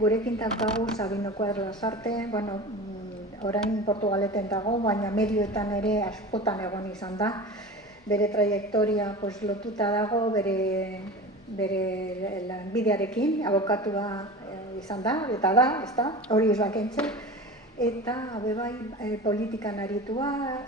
Gurekin daukagu Sabino Cuadra Lasarte, bueno, orain Portugaleten dago, baina medioetan ere askotan egon izan da. Bere trayektoria lotuta dago, bere lanbidearekin, abokatua izan da, eta da, ez da, hori ez bakentzen. Eta, bai, politikan aritua,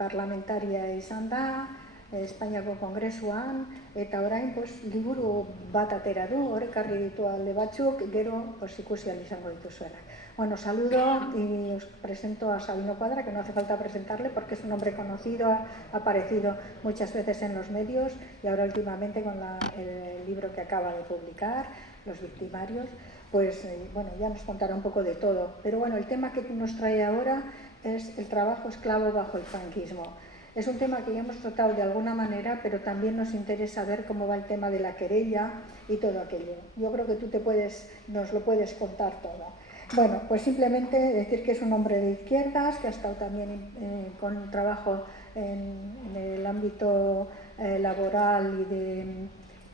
parlamentaria izan da, Espainiako Kongresuan, eta orain liburu bat atera du, horrekarri ditu alde batzuk, gero ikusi ahal izango dituzuenak. Bueno, saludo y os presento a Sabino Cuadra, que no hace falta presentarle porque es un hombre conocido, ha aparecido muchas veces en los medios y ahora últimamente con el libro que acaba de publicar, Los Victimarios, pues bueno, ya nos contará un poco de todo. Pero bueno, el tema que nos trae ahora es el trabajo esclavo bajo el franquismo. Es un tema que ya hemos tratado de alguna manera, pero también nos interesa ver cómo va el tema de la querella y todo aquello. Yo creo que tú nos lo puedes contar todo. Bueno, pues simplemente decir que es un hombre de izquierdas, que ha estado también con trabajo en el ámbito laboral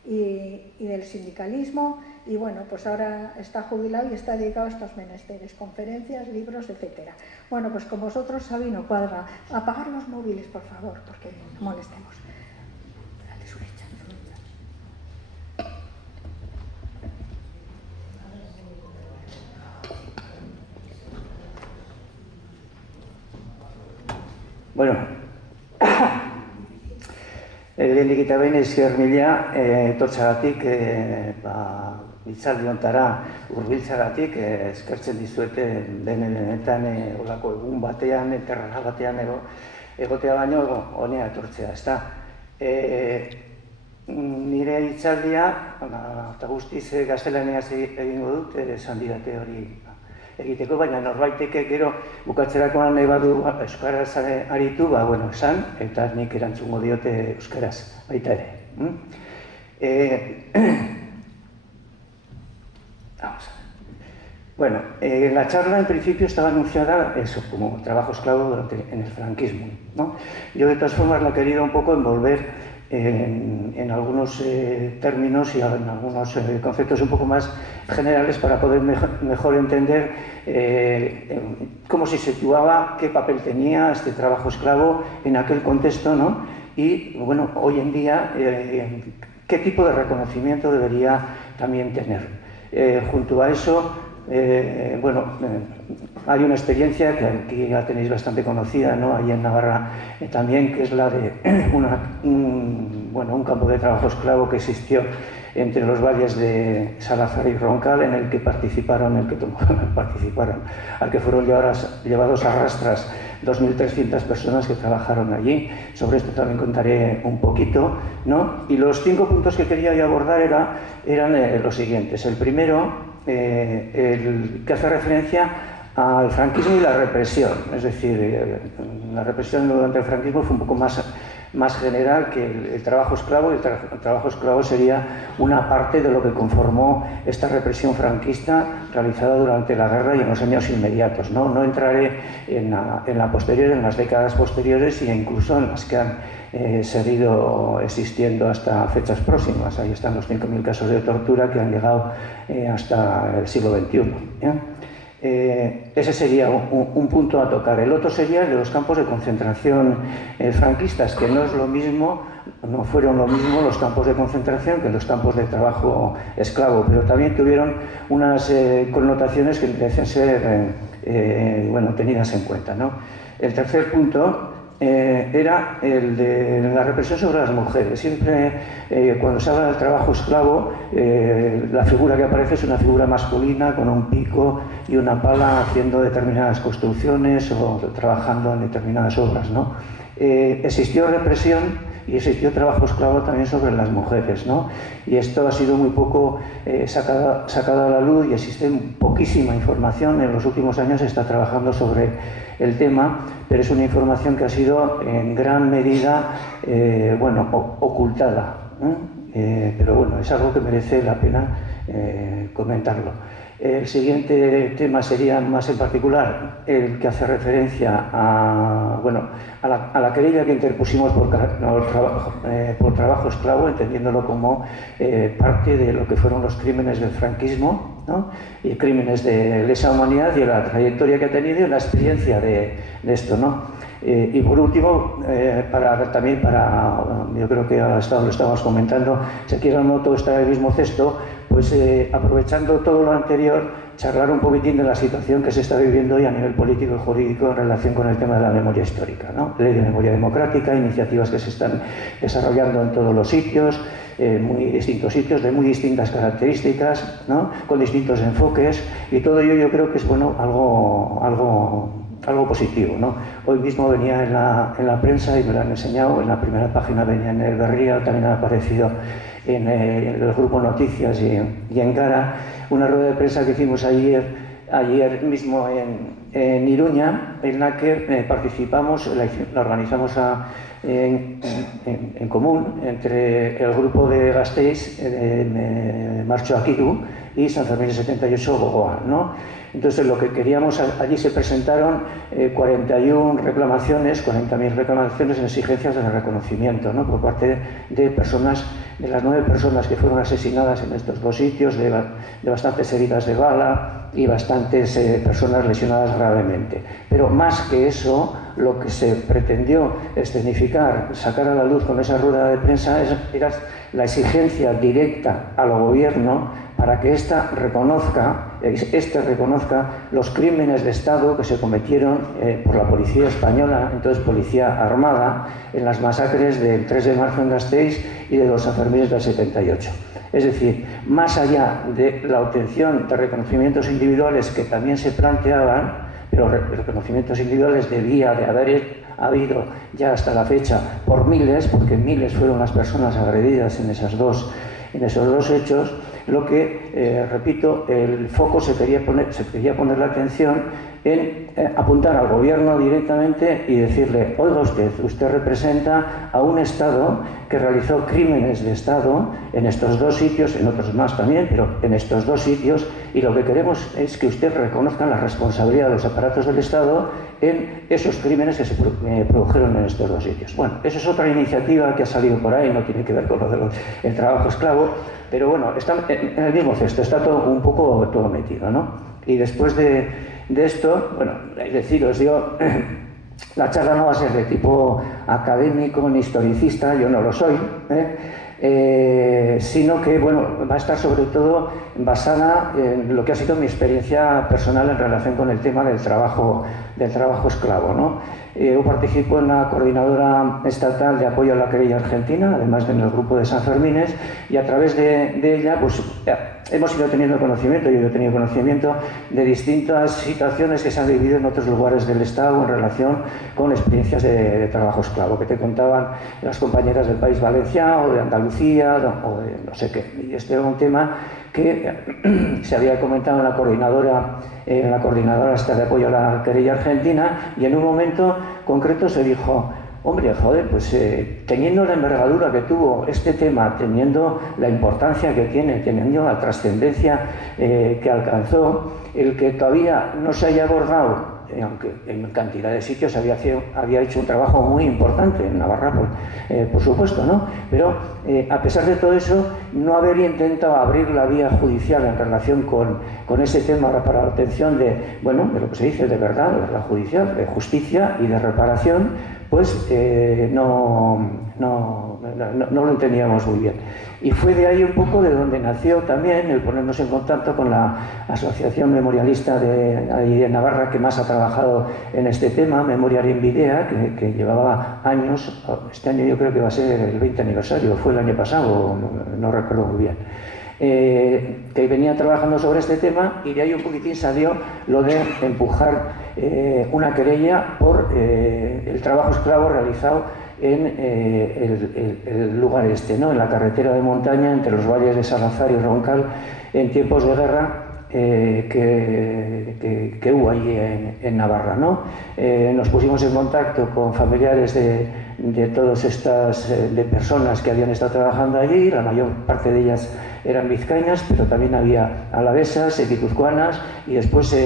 y del sindicalismo, y bueno, pues ahora está jubilado y está dedicado a estos menesteres, conferencias, libros, etcétera. Bueno, pues con vosotros, Sabino Cuadra. Apagar los móviles, por favor, porque no molestemos. Dale su leche. Bueno, lehenik eta behin esker mila etortzagatik, hitzaldi hontara hurbiltzagatik eskertzen dizuete benetan olako egun batean, terraza batean egotea baino honea etortzea, ezta. Nire hitzaldia, eta guztiz gaztelaniaz egingo dut, esan didate hori egiteko, baina norbaiteke gero bukatzerakoan nahi badu euskaraz aritu, bueno, esan, eta nik erantzungo diote euskaraz baita ere. Vamos a ver. Bueno, la charla en principio estaba anunciada eso, como trabajo esclavo en el franquismo, ¿no? Yo de todas formas la he querido un poco envolver en algunos términos y en algunos conceptos un poco más generales para poder mejor entender cómo se situaba, qué papel tenía este trabajo esclavo en aquel contexto, ¿no? Y, bueno, hoy en día, qué tipo de reconocimiento debería también tener. Junto a eso, bueno, hay una experiencia que aquí ya tenéis bastante conocida, ¿no? Ahí en Navarra también, que es la de un campo de trabajo esclavo que existió entre los valles de Salazar y Roncal, en el que participaron, al que fueron llevados a rastras 2.300 personas que trabajaron allí. Sobre esto también contaré un poquito, ¿no? Y los 5 puntos que quería yo abordar eran los siguientes. El primero, el que hace referencia al franquismo y la represión. Es decir, la represión durante el franquismo fue un poco más general que el trabajo esclavo. El trabajo esclavo sería una parte de lo que conformó esta represión franquista realizada durante la guerra y en los años inmediatos, ¿no? No entraré en las décadas posteriores e incluso en las que han seguido existiendo hasta fechas próximas. Ahí están los 5.000 casos de tortura que han llegado hasta el siglo XXI. Ese sería un punto a tocar. El otro sería el de los campos de concentración franquistas, que no es lo mismo, no fueron lo mismo los campos de concentración que los campos de trabajo esclavo, pero también tuvieron unas connotaciones que merecen ser tenidas en cuenta, ¿no? El tercer punto era el de la represión sobre las mujeres. Siempre cuando se habla del trabajo esclavo, la figura que aparece es una figura masculina con un pico y una pala haciendo determinadas construcciones o trabajando en determinadas obras, ¿no? Existió represión y existió trabajo esclavo también sobre las mujeres, ¿no? Y esto ha sido muy poco sacado a la luz y existe poquísima información. En los últimos años se está trabajando sobre el tema, pero es una información que ha sido en gran medida ocultada, pero bueno, es algo que merece la pena comentarlo. El siguiente tema sería más en particular el que hace referencia a, bueno, a la querella que interpusimos por trabajo esclavo, entendiéndolo como parte de lo que fueron los crímenes del franquismo, ¿no? Y crímenes de lesa humanidad y la trayectoria que ha tenido y la experiencia de esto, ¿no? Y por último, yo creo que lo estábamos comentando, si quiera no todo está en el mismo cesto, pues aprovechando todo lo anterior, charlar un poquitín de la situación que se está viviendo hoy a nivel político y jurídico en relación con el tema de la memoria histórica, ¿no? Ley de memoria democrática, iniciativas que se están desarrollando en todos los sitios, muy distintos sitios, de muy distintas características, ¿no? Con distintos enfoques, y todo ello yo creo que es, bueno, algo positivo, ¿no? Hoy mismo venía en la prensa y me lo han enseñado, en la primera página venía en el Berria, también ha aparecido en el grupo Noticias y en Gara, una rueda de prensa que hicimos ayer mismo en Iruña, en la que participamos, la organizamos en común entre el grupo de Gasteiz, Marcho Akiru, y San Fermín 78 Gogoa, ¿no? Entonces lo que queríamos, allí se presentaron 40.000 reclamaciones en exigencias de reconocimiento, ¿no? Por parte de personas, de las 9 personas que fueron asesinadas en estos dos sitios, de bastantes heridas de bala y bastantes personas lesionadas gravemente. Pero más que eso, lo que se pretendió escenificar, sacar a la luz con esa rueda de prensa, era la exigencia directa al gobierno para que este reconozca los crímenes de Estado que se cometieron por la policía española, entonces policía armada, en las masacres del 3 de marzo en Gasteiz y de los Sanfermines del 78. Es decir, más allá de la obtención de reconocimientos individuales que también se planteaban, pero reconocimientos individuales debía de haber habido ya hasta la fecha por miles, porque miles fueron las personas agredidas en esos dos hechos. Lo que, repito, el foco se quería poner la atención en apuntar al gobierno directamente y decirle: oiga usted representa a un Estado que realizó crímenes de Estado en estos dos sitios, en otros más también, pero en estos dos sitios, y lo que queremos es que usted reconozca la responsabilidad de los aparatos del Estado en esos crímenes que se produjeron en estos dos sitios. Bueno, esa es otra iniciativa que ha salido por ahí, no tiene que ver con lo del trabajo esclavo, pero bueno, está en el mismo cesto, está todo un poco todo metido, ¿no? Y después de esto, bueno, deciros yo, la charla no va a ser de tipo académico ni historicista, yo no lo soy, sino que, bueno, va a estar sobre todo basada en lo que ha sido mi experiencia personal en relación con el tema del trabajo esclavo, ¿no? Yo participo en la Coordinadora Estatal de Apoyo a la Querella Argentina, además en el grupo de San Fermines, y a través de ella pues hemos ido teniendo conocimiento, yo he tenido conocimiento de distintas situaciones que se han vivido en otros lugares del Estado en relación con experiencias de trabajo esclavo, que te contaban las compañeras del País Valenciano o de Andalucía o de no sé qué. Y este era un tema que se había comentado en la coordinadora esta de apoyo a la querella argentina, y en un momento concreto se dijo: hombre, joder, pues teniendo la envergadura que tuvo este tema, teniendo la importancia que tiene, teniendo la trascendencia que alcanzó, el que todavía no se haya abordado, aunque en cantidad de sitios había hecho un trabajo muy importante, en Navarra por supuesto, ¿no? Pero a pesar de todo eso, no haber intentado abrir la vía judicial en relación con ese tema para la obtención de lo que se dice de verdad, de verdad judicial, de justicia y de reparación, pues no lo entendíamos muy bien. Y fue de ahí un poco de donde nació también el ponernos en contacto con la Asociación Memorialista de Navarra, que más ha trabajado en este tema, Memorial in Videa, que llevaba años. Este año yo creo que va a ser el 20 aniversario, fue el año pasado, no recuerdo muy bien. Que venía trabajando sobre este tema, y de ahí un poquitín salió lo de empujar una querella por el trabajo esclavo realizado en el lugar este, ¿no? En la carretera de montaña entre los valles de Salazar y Roncal en tiempos de guerra, que hubo allí en Navarra, ¿no? Nos pusimos en contacto con familiares de todas estas de personas que habían estado trabajando allí. La mayor parte de ellas eran vizcaínas, pero también había alavesas, guipuzcoanas, y después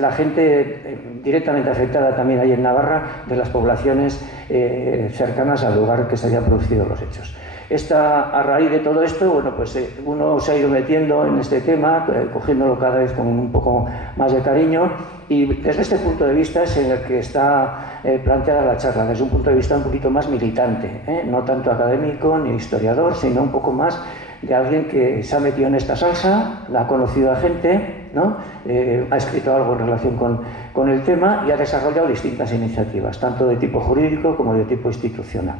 la gente directamente afectada también ahí en Navarra, de las poblaciones cercanas al lugar que se habían producido los hechos. A raíz de todo esto, bueno, pues uno se ha ido metiendo en este tema, cogiéndolo cada vez con un poco más de cariño, y desde este punto de vista es en el que está planteada la charla, desde un punto de vista un poquito más militante, no tanto académico ni historiador, sino un poco más de alguien que se ha metido en esta salsa, la ha conocido a gente, ¿no? Ha escrito algo en relación con el tema y ha desarrollado distintas iniciativas, tanto de tipo jurídico como de tipo institucional.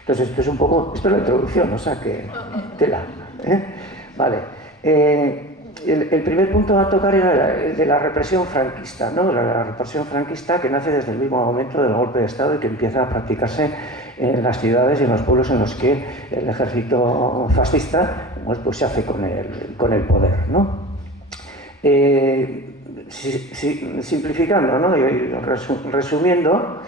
Entonces, esto es un poco, esto es la introducción, o sea que tela. Vale. El primer punto a tocar era el de la represión franquista, ¿no? La represión franquista que nace desde el mismo momento del golpe de Estado y que empieza a practicarse en las ciudades y en los pueblos en los que el ejército fascista pues se hace con el poder, ¿no? Simplificando, ¿no? Y resumiendo,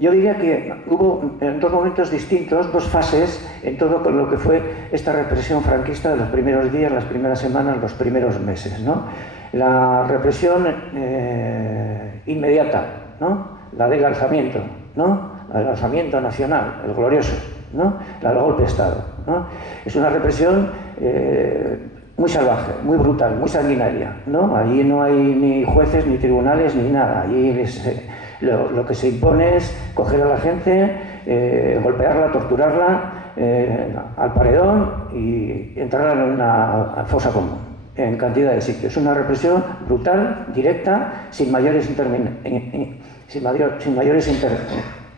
yo diría que hubo en dos momentos distintos, dos fases en todo lo que fue esta represión franquista de los primeros días, las primeras semanas, los primeros meses, ¿no? La represión inmediata, ¿no? La del alzamiento, ¿no? La del alzamiento nacional, el glorioso, ¿no? La del golpe de Estado, ¿no? Es una represión muy salvaje, muy brutal, muy sanguinaria, ¿no? Allí no hay ni jueces, ni tribunales, ni nada. Allí lo que se impone es coger a la gente, golpearla, torturarla al paredón y entrarla en una fosa común, en cantidad de sitios. Es una represión brutal, directa, sin mayores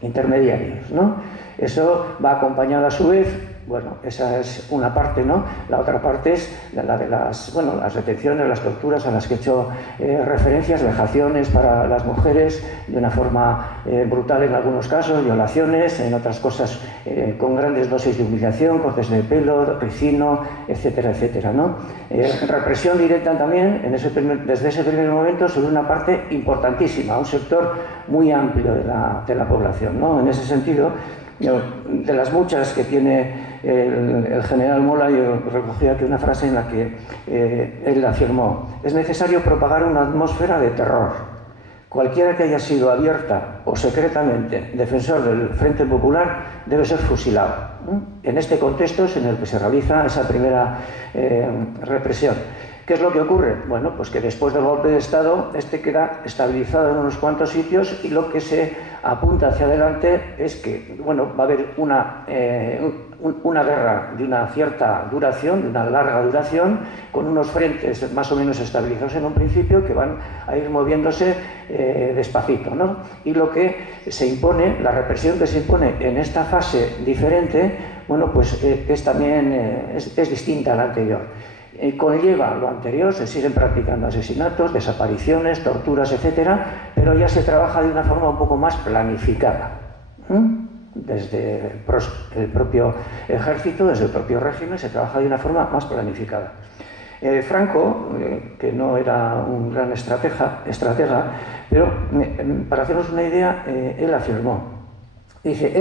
intermediarios, ¿no? Eso va acompañado a su vez, bueno, esa es una parte, ¿no? La otra parte es la de las detenciones, las torturas a las que he hecho referencias, vejaciones para las mujeres de una forma brutal en algunos casos, violaciones, en otras cosas con grandes dosis de humillación, cortes de pelo, ricino, etcétera, etcétera, ¿no? Represión directa también desde ese primer momento sobre una parte importantísima, un sector muy amplio de la población, ¿no? En ese sentido, de las muchas que tiene el general Mola, yo recogí aquí una frase en la que él afirmó: es necesario propagar una atmósfera de terror. Cualquiera que haya sido abierta o secretamente defensor del Frente Popular debe ser fusilado. En este contexto es en el que se realiza esa primera represión. ¿Qué es lo que ocurre? Bueno, pues que después del golpe de Estado este queda estabilizado en unos cuantos sitios y lo que se apunta hacia adelante es que, bueno, va a haber una guerra de una cierta duración, de una larga duración, con unos frentes más o menos estabilizados en un principio que van a ir moviéndose despacito, ¿no? Y lo que se impone, la represión que se impone en esta fase diferente, bueno, pues es también es distinta a la anterior. Conlleva lo anterior, se siguen practicando asesinatos, desapariciones, torturas, etcétera, pero ya se trabaja de una forma un poco más planificada. Desde el propio ejército, desde el propio régimen, se trabaja de una forma más planificada. Franco, que no era un gran estratega, pero para hacernos una idea, él afirmó, dice,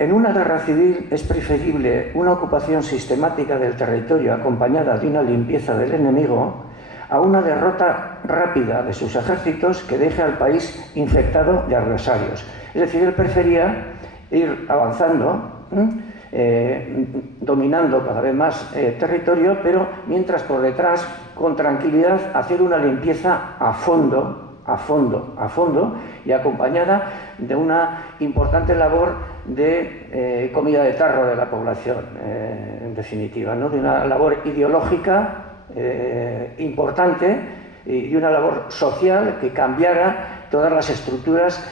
en una guerra civil es preferible una ocupación sistemática del territorio acompañada de una limpieza del enemigo a una derrota rápida de sus ejércitos que deje al país infectado de adversarios. Es decir, él prefería ir avanzando, dominando cada vez más territorio, pero mientras por detrás, con tranquilidad, hacer una limpieza a fondo y acompañada de una importante labor de comida de tarro de la población, en definitiva, ¿no? De una labor ideológica importante y una labor social que cambiara todas las estructuras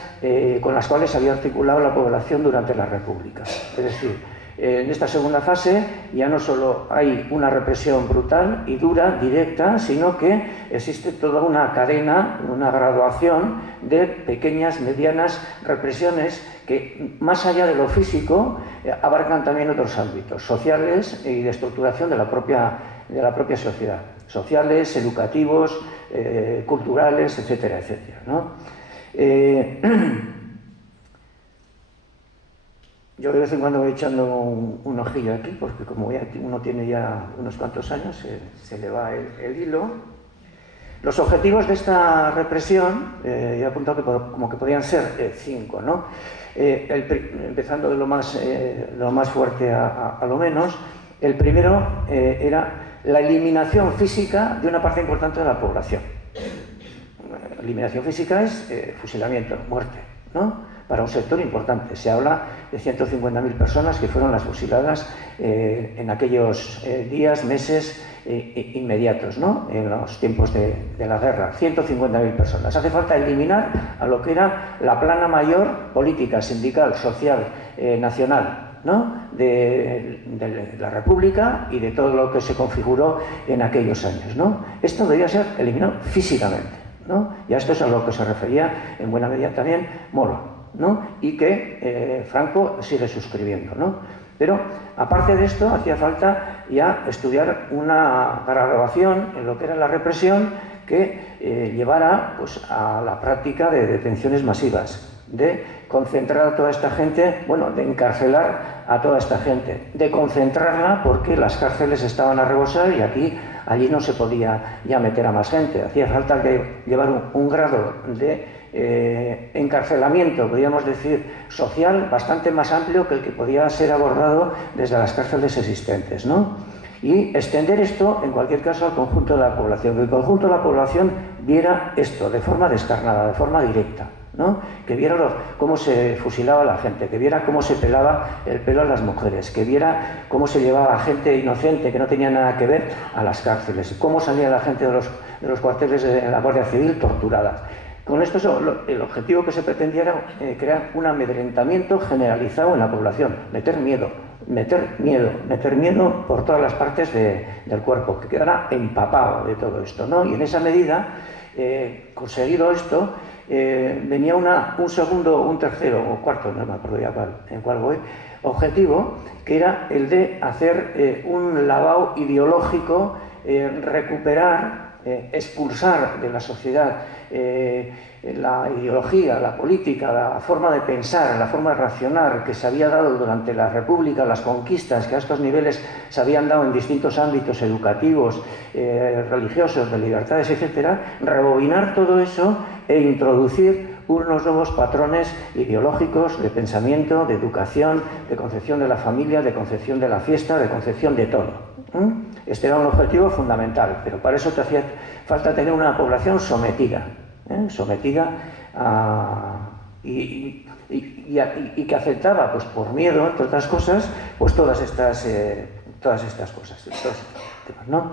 con las cuales había articulado la población durante la República. Es decir, En esta segunda fase ya no solo hay una represión brutal y dura, directa, sino que existe toda una cadena, una graduación de pequeñas, medianas represiones que, más allá de lo físico, abarcan también otros ámbitos sociales y de estructuración de la propia sociedad. Sociales, educativos, culturales, etcétera, etcétera, ¿no? Yo de vez en cuando voy echando un ojillo aquí, porque como uno tiene ya unos cuantos años, se le va el hilo. Los objetivos de esta represión, he apuntado que como que podían ser 5, ¿no? Empezando de lo más fuerte a lo menos. El primero era la eliminación física de una parte importante de la población. Eliminación física es fusilamiento, muerte, ¿no? Para un sector importante. Se habla de 150.000 personas que fueron las fusiladas en aquellos días, meses inmediatos, ¿no? En los tiempos de la guerra. 150.000 personas. Hace falta eliminar a lo que era la plana mayor política, sindical, social, nacional, ¿no? de la República y de todo lo que se configuró en aquellos años, ¿no? Esto debía ser eliminado físicamente, ¿no? Y a esto es a lo que se refería en buena medida también Moro, ¿no? Y que Franco sigue suscribiendo, ¿no? Pero aparte de esto hacía falta ya estudiar una graduación en lo que era la represión que llevara pues, a la práctica de detenciones masivas, de concentrar a toda esta gente, bueno, de encarcelar a toda esta gente, de concentrarla porque las cárceles estaban a rebosar y allí no se podía ya meter a más gente. Hacía falta llevar un grado de encarcelamiento, podríamos decir, social, bastante más amplio que el que podía ser abordado desde las cárceles existentes, ¿no? Y extender esto, en cualquier caso, al conjunto de la población, que el conjunto de la población viera esto de forma descarnada, de forma directa, ¿no? Que viera cómo se fusilaba a la gente, que viera cómo se pelaba el pelo a las mujeres, que viera cómo se llevaba a gente inocente que no tenía nada que ver a las cárceles, cómo salía la gente de los cuarteles de la Guardia Civil torturada. Con esto el objetivo que se pretendía era crear un amedrentamiento generalizado en la población, meter miedo por todas las partes del cuerpo, que quedara empapado de todo esto, ¿no? Y en esa medida, conseguido esto, venía un tercero o cuarto, no me acuerdo ya en cuál voy, objetivo, que era el de hacer un lavado ideológico, recuperar, expulsar de la sociedad la ideología, la política, la forma de pensar, la forma de racionar que se había dado durante la República, las conquistas que a estos niveles se habían dado en distintos ámbitos educativos, religiosos, de libertades, etcétera, rebobinar todo eso e introducir unos nuevos patrones ideológicos de pensamiento, de educación, de concepción de la familia, de concepción de la fiesta, de concepción de todo. Este era un objetivo fundamental, pero para eso te hacía falta tener una población sometida, y que aceptaba, pues por miedo, entre otras cosas, pues todas estas cosas, estos temas, ¿no?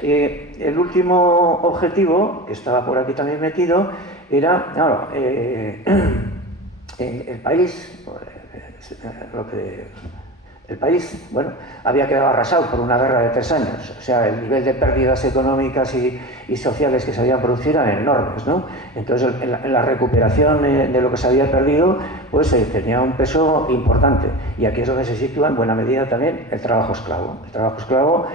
El último objetivo, que estaba por aquí también metido, era, claro, el país, el país, bueno, había quedado arrasado por una guerra de 3 años. O sea, el nivel de pérdidas económicas y sociales que se habían producido eran enormes, ¿no? Entonces, en la recuperación de lo que se había perdido, pues tenía un peso importante. Y aquí es donde se sitúa, en buena medida, también el trabajo esclavo. El trabajo esclavo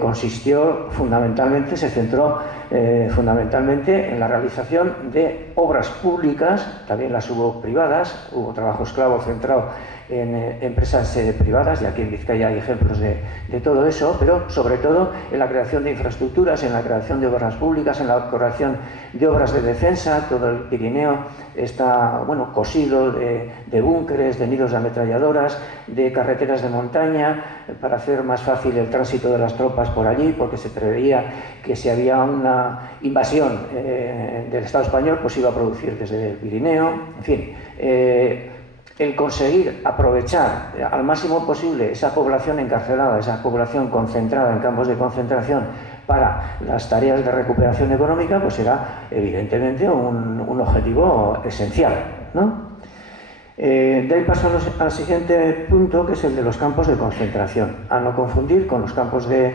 consistió fundamentalmente, se centró fundamentalmente en la realización de obras públicas, también las hubo privadas, hubo trabajo esclavo centrado en empresas privadas, y aquí en Vizcaya hay ejemplos de todo eso, pero sobre todo en la creación de infraestructuras, en la creación de obras públicas, en la creación de obras de defensa. Todo el Pirineo está, bueno, cosido de búnkeres, de nidos de ametralladoras, de carreteras de montaña, para hacer más fácil el tránsito de las tropas por allí, porque se preveía que si había una invasión del Estado español, pues iba a producir desde el Pirineo, en fin. El conseguir aprovechar al máximo posible esa población encarcelada, esa población concentrada en campos de concentración para las tareas de recuperación económica, pues era evidentemente un objetivo esencial, ¿no? De ahí paso al siguiente punto, que es el de los campos de concentración, a no confundir con los campos de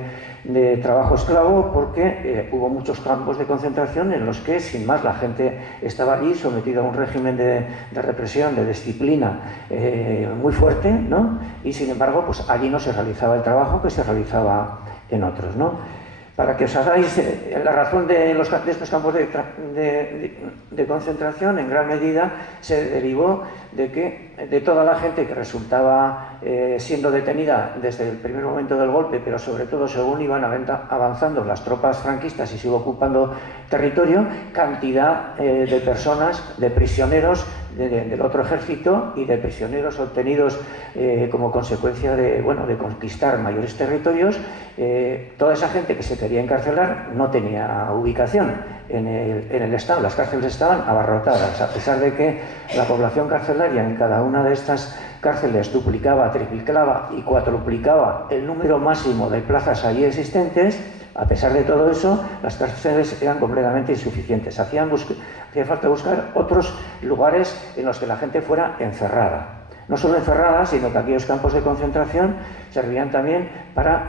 trabajo esclavo, porque hubo muchos campos de concentración en los que, sin más, la gente estaba allí sometida a un régimen de represión, de disciplina muy fuerte, ¿no? Y sin embargo, pues allí no se realizaba el trabajo que se realizaba en otros, ¿no? Para que os hagáis la razón de estos campos de concentración, en gran medida se derivó de que de toda la gente que resultaba siendo detenida desde el primer momento del golpe, pero sobre todo según iban avanzando las tropas franquistas y se iba ocupando territorio, cantidad de personas, de prisioneros del otro ejército y de prisioneros obtenidos como consecuencia de conquistar mayores territorios. Toda esa gente que se quería encarcelar no tenía ubicación en el Estado. Las cárceles estaban abarrotadas, a pesar de que la población carcelaria en cada una de estas cárceles duplicaba, triplicaba y cuatruplicaba el número máximo de plazas allí existentes. A pesar de todo eso, las cárceles eran completamente insuficientes. Hacía falta buscar otros lugares en los que la gente fuera encerrada. No solo encerrada, sino que aquellos campos de concentración servían también para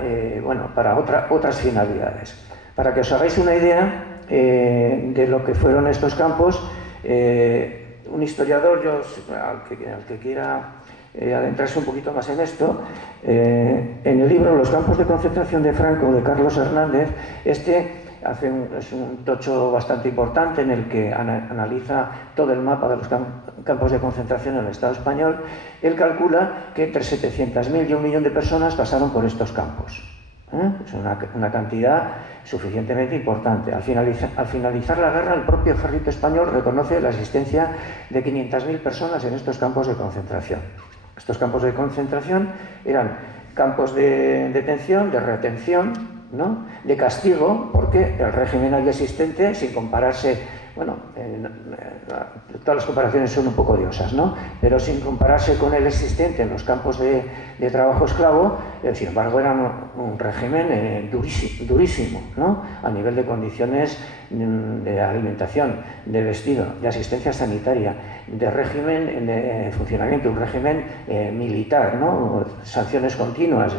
otras finalidades. Para que os hagáis una idea de lo que fueron estos campos, un historiador, al que quiera adentrarse un poquito más en esto, en el libro Los campos de concentración de Franco, de Carlos Hernández, es un tocho bastante importante en el que analiza todo el mapa de los campos de concentración en el Estado español. Él calcula que entre 700.000 y 1 millón de personas pasaron por estos campos. Es una cantidad suficientemente importante. Al finalizar la guerra, el propio ejército español reconoce la existencia de 500.000 personas en estos campos de concentración. Estos campos de concentración eran campos de detención, de retención, ¿no?, de castigo, porque el régimen allí existente, sin compararse, todas las comparaciones son un poco odiosas, ¿no?, pero sin compararse con el existente en los campos de trabajo esclavo, sin embargo era un régimen durísimo, ¿no?, a nivel de condiciones de alimentación, de vestido, de asistencia sanitaria, de régimen de funcionamiento, un régimen militar, ¿no?, sanciones continuas,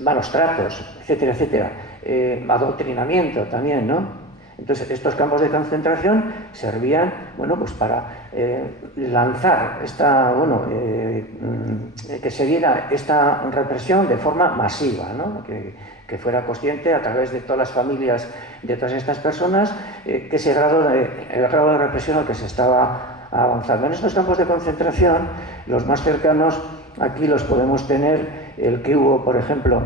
malos tratos, etcétera, etcétera, adoctrinamiento también, ¿no? Entonces, estos campos de concentración servían, para lanzar que se diera esta represión de forma masiva, ¿no?, que fuera consciente a través de todas las familias de todas estas personas que el grado de represión al que se estaba avanzando. En estos campos de concentración, los más cercanos aquí los podemos tener, el que hubo, por ejemplo,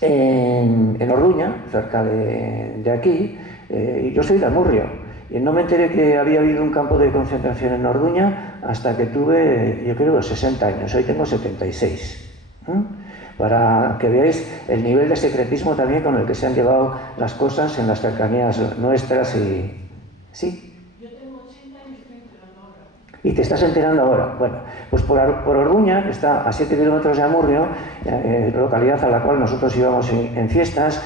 en Orduña, cerca de aquí. Yo soy de Amurrio y no me enteré que había habido un campo de concentración en Orduña hasta que tuve, yo creo, 60 años. Hoy tengo 76. Para que veáis el nivel de secretismo también con el que se han llevado las cosas en las cercanías nuestras. Y ¿sí? Y te estás enterando ahora. Bueno, pues por Orduña, que está a 7 kilómetros de Amurrio, localidad a la cual nosotros íbamos en fiestas,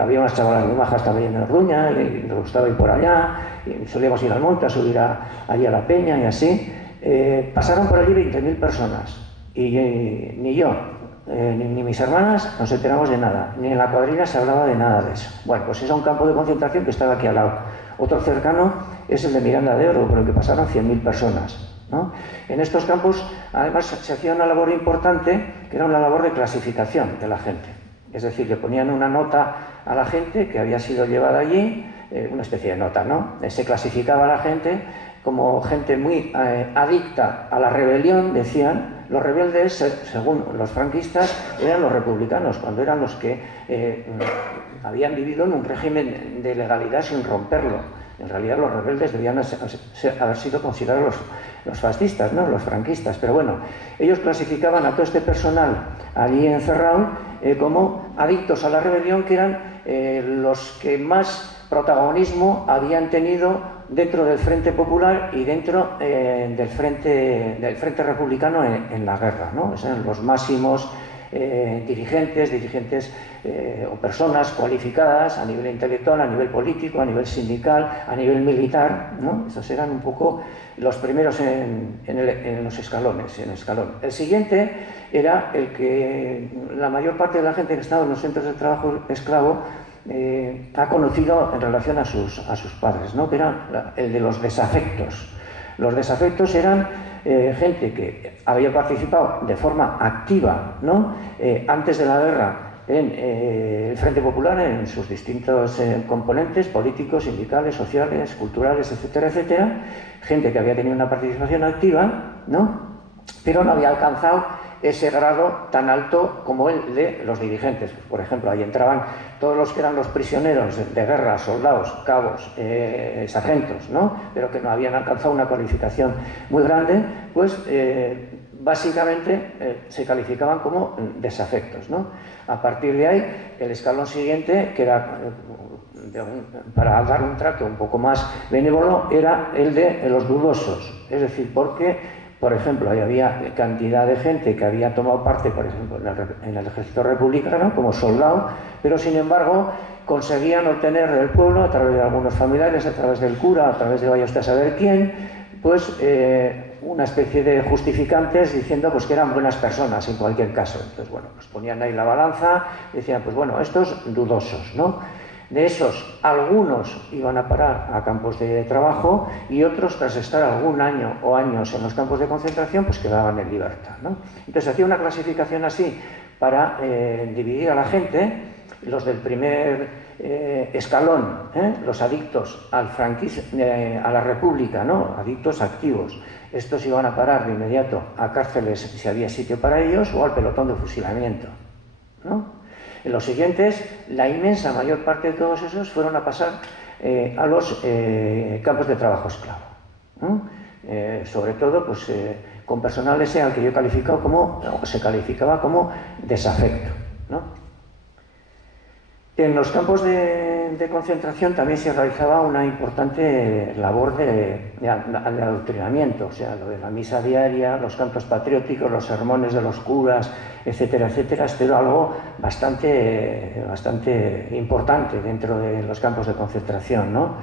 había unas chavalas muy majas también en Orduña, y nos gustaba ir por allá, y solíamos ir al monte a subir allí a la peña y así. Pasaron por allí 20.000 personas, y ni yo, ni mis hermanas nos enteramos de nada, ni en la cuadrilla se hablaba de nada de eso. Bueno, pues es un campo de concentración que estaba aquí al lado. Otro cercano es el de Miranda de Ebro, por el que pasaron 100.000 personas, ¿no? En estos campos, además, se hacía una labor importante, que era una labor de clasificación de la gente. Es decir, le ponían una nota a la gente que había sido llevada allí, una especie de nota, ¿no? Se clasificaba a la gente como gente muy adicta a la rebelión, decían. Los rebeldes, según los franquistas, eran los republicanos, cuando eran los que habían vivido en un régimen de legalidad sin romperlo. En realidad los rebeldes debían haber sido considerados los fascistas, ¿no?, los franquistas. Pero bueno, ellos clasificaban a todo este personal allí encerrado como adictos a la rebelión, que eran los que más protagonismo habían tenido dentro del Frente Popular y dentro del Frente Republicano en la guerra, ¿no? Eran los máximos dirigentes o personas cualificadas a nivel intelectual, a nivel político, a nivel sindical, a nivel militar, ¿no? Esos eran un poco los primeros en los escalones, en el escalón. El siguiente era el que la mayor parte de la gente que estaba en los centros de trabajo esclavo ha conocido en relación a sus padres, ¿no? Que era el de los desafectos. Los desafectos eran gente que había participado de forma activa, ¿no? Antes de la guerra en el Frente Popular, en sus distintos componentes políticos, sindicales, sociales, culturales, etcétera, etcétera. Gente que había tenido una participación activa, ¿no? Pero no había alcanzado ese grado tan alto como el de los dirigentes. Por ejemplo, ahí entraban todos los que eran los prisioneros de guerra, soldados, cabos, sargentos, ¿no? Pero que no habían alcanzado una cualificación muy grande, pues básicamente se calificaban como desafectos, ¿no? A partir de ahí, el escalón siguiente, que era, para dar un trato un poco más benévolo, era el de los dudosos, es decir, porque por ejemplo, ahí había cantidad de gente que había tomado parte, por ejemplo, en el ejército republicano como soldado, pero sin embargo conseguían obtener del pueblo, a través de algunos familiares, a través del cura, a través de vaya usted a saber quién, pues una especie de justificantes diciendo pues que eran buenas personas en cualquier caso. Entonces, bueno, pues ponían ahí la balanza y decían, pues bueno, estos dudosos, ¿no? De esos, algunos iban a parar a campos de trabajo y otros, tras estar algún año o años en los campos de concentración, pues quedaban en libertad, ¿no? Entonces, hacía una clasificación así para dividir a la gente. Los del primer escalón, los adictos al a la República, ¿no? Adictos activos. Estos iban a parar de inmediato a cárceles si había sitio para ellos o al pelotón de fusilamiento, ¿no? En los siguientes, la inmensa mayor parte de todos esos fueron a pasar a los campos de trabajo esclavo, ¿no? Sobre todo pues, con personal ese al que yo calificado como, o se calificaba como desafecto, ¿no? En los campos de concentración también se realizaba una importante labor de adoctrinamiento, o sea, lo de la misa diaria, los cantos patrióticos, los sermones de los curas, etcétera, etcétera. Esto era algo bastante importante dentro de los campos de concentración, ¿no?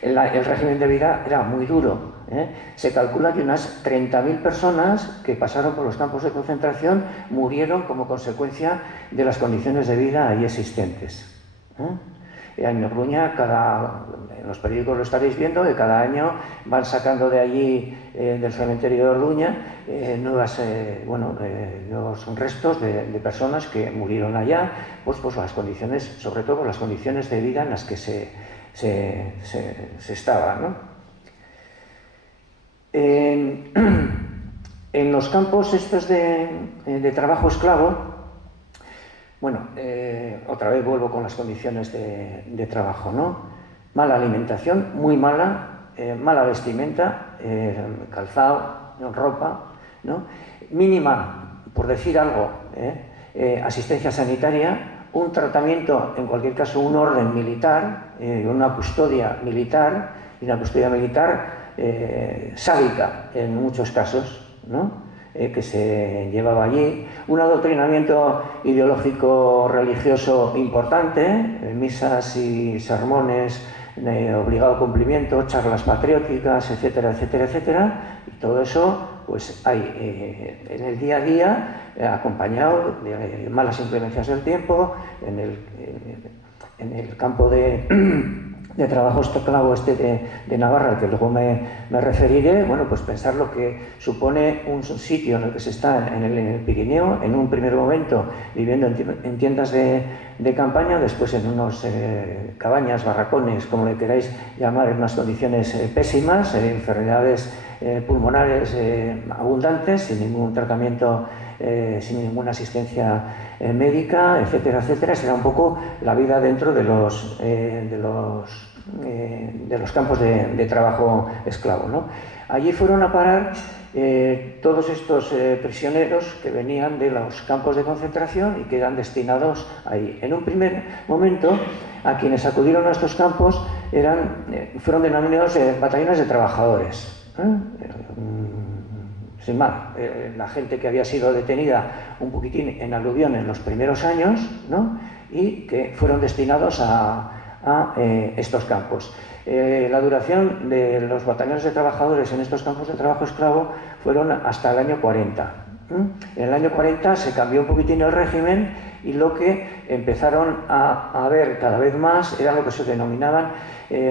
El régimen de vida era muy duro, ¿eh? Se calcula que unas 30.000 personas que pasaron por los campos de concentración murieron como consecuencia de las condiciones de vida ahí existentes, ¿eh? En Orduña, en los periódicos lo estaréis viendo, que cada año van sacando de allí, del cementerio de Orduña, nuevos restos de personas que murieron allá, pues las condiciones, sobre todo las condiciones de vida en las que se estaba, ¿no? En los campos estos de trabajo esclavo, bueno, otra vez vuelvo con las condiciones de trabajo, ¿no? Mala alimentación, muy mala, mala vestimenta, calzado, ropa, ¿no? Mínima, por decir algo, asistencia sanitaria, un tratamiento, en cualquier caso un orden militar, una custodia militar, y una custodia militar sádica en muchos casos, ¿no? Que se llevaba allí, un adoctrinamiento ideológico religioso importante, misas y sermones de obligado cumplimiento, charlas patrióticas, etcétera, etcétera, etcétera, y todo eso pues hay en el día a día, acompañado de malas inclemencias del tiempo, en el campo de trabajo esclavo de Navarra, al que luego me referiré. Bueno, pues pensar lo que supone un sitio en el que se está en el Pirineo, en un primer momento viviendo en tiendas de campaña, después en unos cabañas, barracones, como le queráis llamar, en unas condiciones pésimas, enfermedades pulmonares abundantes, sin ningún tratamiento, sin ninguna asistencia médica, etcétera, etcétera. Será un poco la vida dentro de los campos de trabajo esclavo, ¿no? Allí fueron a parar todos estos prisioneros que venían de los campos de concentración y que eran destinados ahí. En un primer momento, a quienes acudieron a estos campos fueron denominados batallones de trabajadores, sin más, la gente que había sido detenida un poquitín en aluvión en los primeros años, ¿no? Y que fueron destinados a estos campos. La duración de los batallones de trabajadores en estos campos de trabajo esclavo fueron hasta el año 40. En el año 40 se cambió un poquitín el régimen y lo que empezaron a ver cada vez más eran lo que se denominaban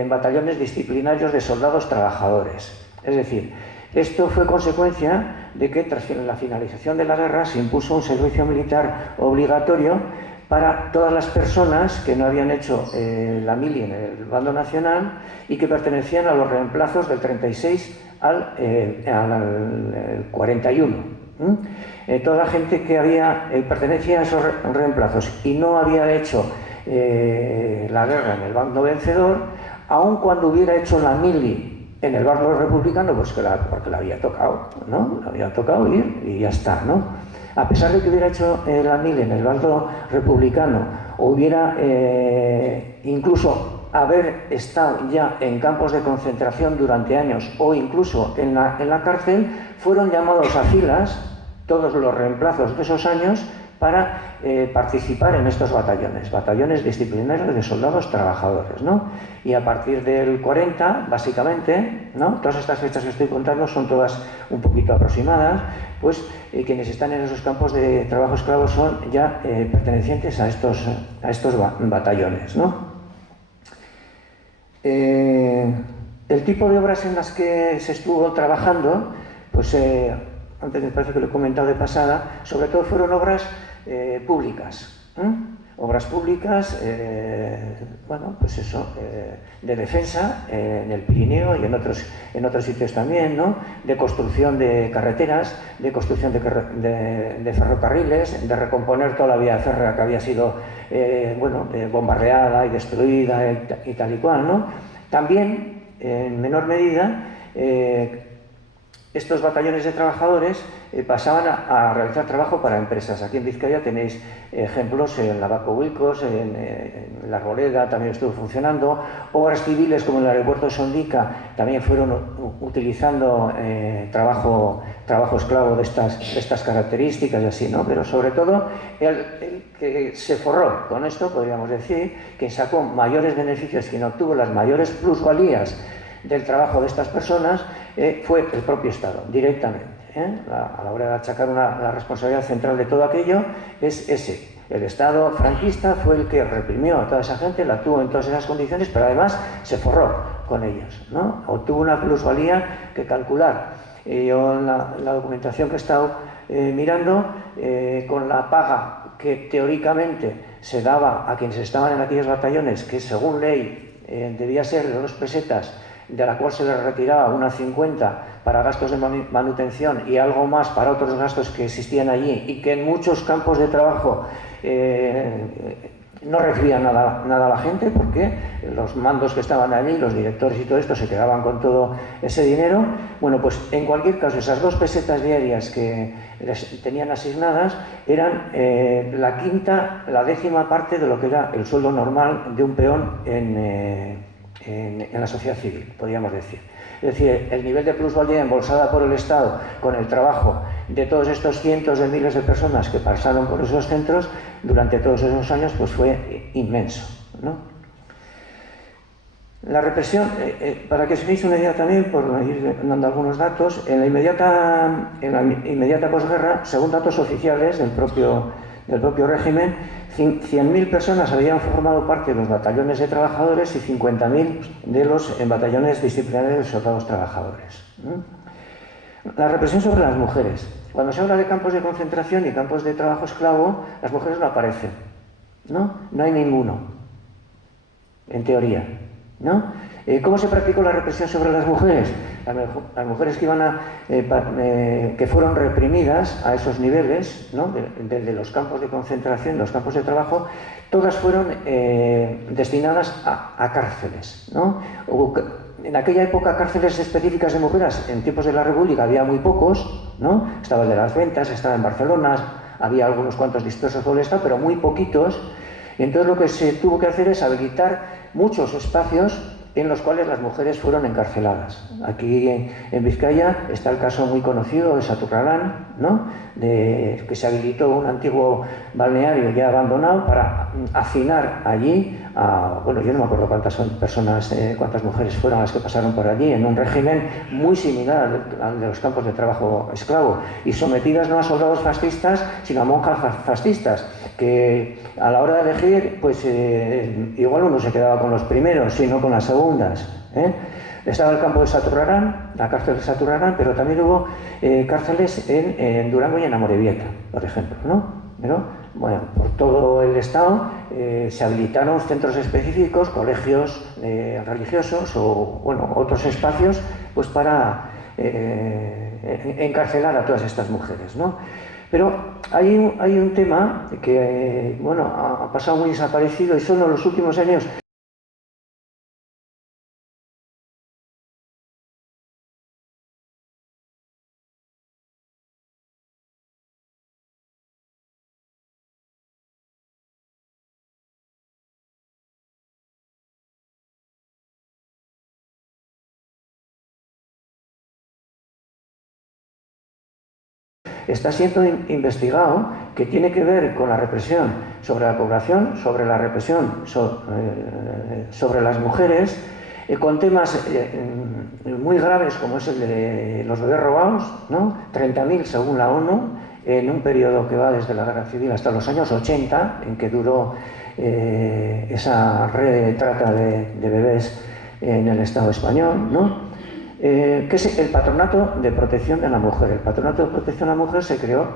batallones disciplinarios de soldados trabajadores. Es decir, esto fue consecuencia de que tras la finalización de la guerra se impuso un servicio militar obligatorio para todas las personas que no habían hecho la mili en el bando nacional y que pertenecían a los reemplazos del 36 al 41. Toda la gente que pertenecía a esos reemplazos y no había hecho la guerra en el bando vencedor, aun cuando hubiera hecho la mili en el bando republicano, pues porque le había tocado, ¿no? Le había tocado ir y ya está, ¿no? A pesar de que hubiera hecho la mili en el bando republicano o hubiera incluso haber estado ya en campos de concentración durante años o incluso en la cárcel, fueron llamados a filas todos los reemplazos de esos años para participar en estos batallones disciplinarios de soldados trabajadores, ¿no? Y a partir del 40, básicamente, ¿no? Todas estas fechas que estoy contando son todas un poquito aproximadas, pues quienes están en esos campos de trabajo esclavo son ya pertenecientes a estos batallones, ¿no? El tipo de obras en las que se estuvo trabajando, pues antes me parece que lo he comentado de pasada, sobre todo fueron obras públicas. Obras públicas, bueno, pues eso, de defensa en el Pirineo y en otros sitios también, ¿no? De construcción de carreteras, de construcción de ferrocarriles, de recomponer toda la vía férrea que había sido, bueno, bombardeada y destruida y tal y cual, ¿no? También, en menor medida, estos batallones de trabajadores pasaban a realizar trabajo para empresas. Aquí en Vizcaya tenéis ejemplos en Lavaco Wilcos, en La Arboleda también estuvo funcionando. Obras civiles como en el aeropuerto de Sondica también fueron utilizando trabajo esclavo de estas características y así, ¿no? Pero sobre todo el que se forró con esto, podríamos decir, quien sacó mayores beneficios, quien obtuvo las mayores plusvalías del trabajo de estas personas fue el propio Estado, directamente. A la hora de achacar la responsabilidad central de todo aquello es ese. El Estado franquista fue el que reprimió a toda esa gente, la tuvo en todas esas condiciones, pero además se forró con ellos, ¿no? Obtuvo una plusvalía que calcular. Yo en la documentación que he estado mirando, con la paga que teóricamente se daba a quienes estaban en aquellos batallones, que según ley debía ser de 2 pesetas, de la cual se les retiraba unas 50 para gastos de manutención y algo más para otros gastos que existían allí y que en muchos campos de trabajo no recibían nada a la gente, porque los mandos que estaban allí, los directores y todo esto, se quedaban con todo ese dinero. Bueno, pues en cualquier caso, esas 2 pesetas diarias que les tenían asignadas eran la 10ª parte de lo que era el sueldo normal de un peón en la sociedad civil, podríamos decir. Es decir, el nivel de plusvalía embolsada por el Estado con el trabajo de todos estos cientos de miles de personas que pasaron por esos centros durante todos esos años, pues fue inmenso, ¿no? La represión, para que se veáis una idea también, por ir dando algunos datos, en la inmediata posguerra, según datos oficiales del propio régimen, 100.000 personas habían formado parte de los batallones de trabajadores y 50.000 de los batallones disciplinarios de soldados trabajadores. La represión sobre las mujeres. Cuando se habla de campos de concentración y campos de trabajo esclavo, las mujeres no aparecen, ¿no? No hay ninguno, en teoría, ¿no? ¿Cómo se practicó la represión sobre las mujeres? Las mujeres que fueron reprimidas a esos niveles, ¿no? de los campos de concentración, los campos de trabajo, todas fueron destinadas a cárceles, ¿no? En aquella época, cárceles específicas de mujeres, en tiempos de la República había muy pocos, ¿no? Estaba el de las Ventas, estaba en Barcelona, había algunos cuantos dispersos por el Estado, pero muy poquitos. Y entonces lo que se tuvo que hacer es habilitar muchos espacios en los cuales las mujeres fueron encarceladas. Aquí en Vizcaya está el caso muy conocido de Saturralán, ¿no? Que se habilitó un antiguo balneario ya abandonado para hacinar allí bueno, yo no me acuerdo cuántas personas, cuántas mujeres fueron las que pasaron por allí, en un régimen muy similar al de los campos de trabajo esclavo, y sometidas no a soldados fascistas, sino a monjas fascistas, que a la hora de elegir, pues igual uno se quedaba con los primeros, sino con las segundas, ¿eh? Estaba el campo de Saturralán, la cárcel de Saturralán, pero también hubo cárceles en Durango y en Amorebieta, por ejemplo, ¿no? Pero, bueno, por todo el Estado se habilitaron centros específicos, colegios religiosos o, bueno, otros espacios, pues para encarcelar a todas estas mujeres, ¿no? Pero hay un tema que, bueno, ha pasado muy desaparecido y solo en los últimos años está siendo investigado, que tiene que ver con la represión sobre la población, sobre la represión sobre las mujeres, con temas muy graves como es el de los bebés robados, ¿no? 30.000 según la ONU, en un periodo que va desde la Guerra Civil hasta los años 80, en que duró esa red de trata de bebés en el Estado español, ¿no? Que es el Patronato de Protección de la Mujer. El Patronato de Protección de la Mujer se creó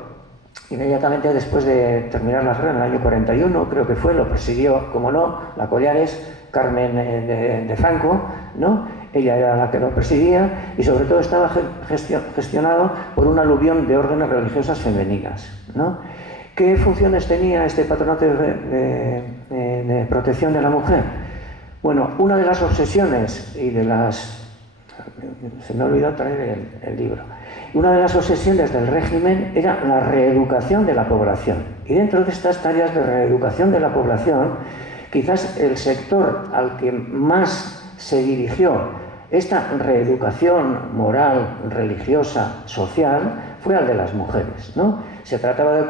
inmediatamente después de terminar la guerra, en el año 41, creo que fue, lo presidió, como no, la Collares, Carmen de Franco, ¿no? Ella era la que lo presidía y sobre todo estaba gestionado por una aluvión de órdenes religiosas femeninas, ¿no? ¿Qué funciones tenía este Patronato de Protección de la Mujer? Bueno, una de las obsesiones y de las... Se me ha olvidado traer el libro. Una de las obsesiones del régimen era la reeducación de la población. Y dentro de estas tareas de reeducación de la población, quizás el sector al que más se dirigió esta reeducación moral, religiosa, social, fue al de las mujeres, ¿no? Se trataba de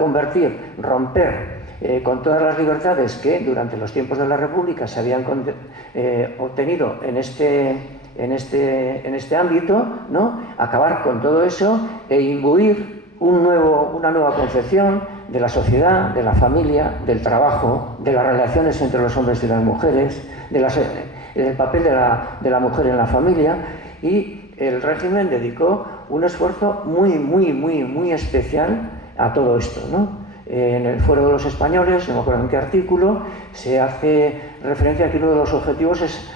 romper con todas las libertades que durante los tiempos de la República se habían obtenido en este ámbito, ¿no? Acabar con todo eso e imbuir una nueva concepción de la sociedad, de la familia, del trabajo, de las relaciones entre los hombres y las mujeres, del papel de la mujer en la familia, y el régimen dedicó un esfuerzo muy especial a todo esto, ¿no? En el Fuero de los Españoles, no me acuerdo en qué artículo, se hace referencia a que uno de los objetivos es,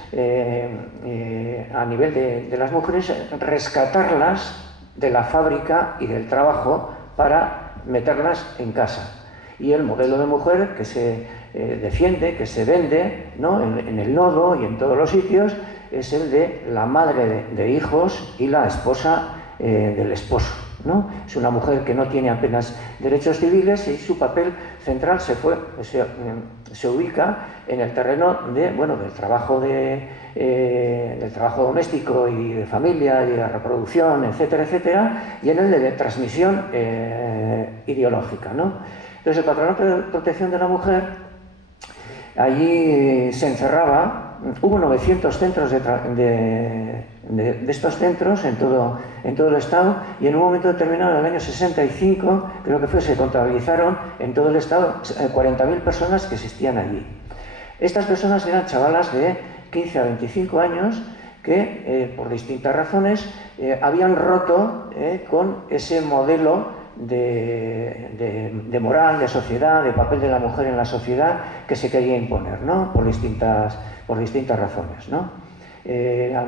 a nivel de las mujeres, rescatarlas de la fábrica y del trabajo para meterlas en casa. Y el modelo de mujer que se defiende, que se vende, ¿no? en el nodo y en todos los sitios, es el de la madre de hijos y la esposa del esposo, ¿no? Es una mujer que no tiene apenas derechos civiles y su papel central se ubica en el terreno del trabajo del trabajo doméstico y de familia y de reproducción, etcétera, etcétera, y en el de transmisión ideológica, ¿no? Entonces, el Patronato de Protección de la Mujer, allí se encerraba. Hubo 900 centros de estos centros en todo el Estado, y en un momento determinado, en el año 65, creo que fue, se contabilizaron en todo el Estado 40.000 personas que existían allí. Estas personas eran chavalas de 15 a 25 años que, por distintas razones, habían roto con ese modelo de moral, de sociedad, de papel de la mujer en la sociedad que se quería imponer, ¿no? Por distintas razones, ¿no? Eran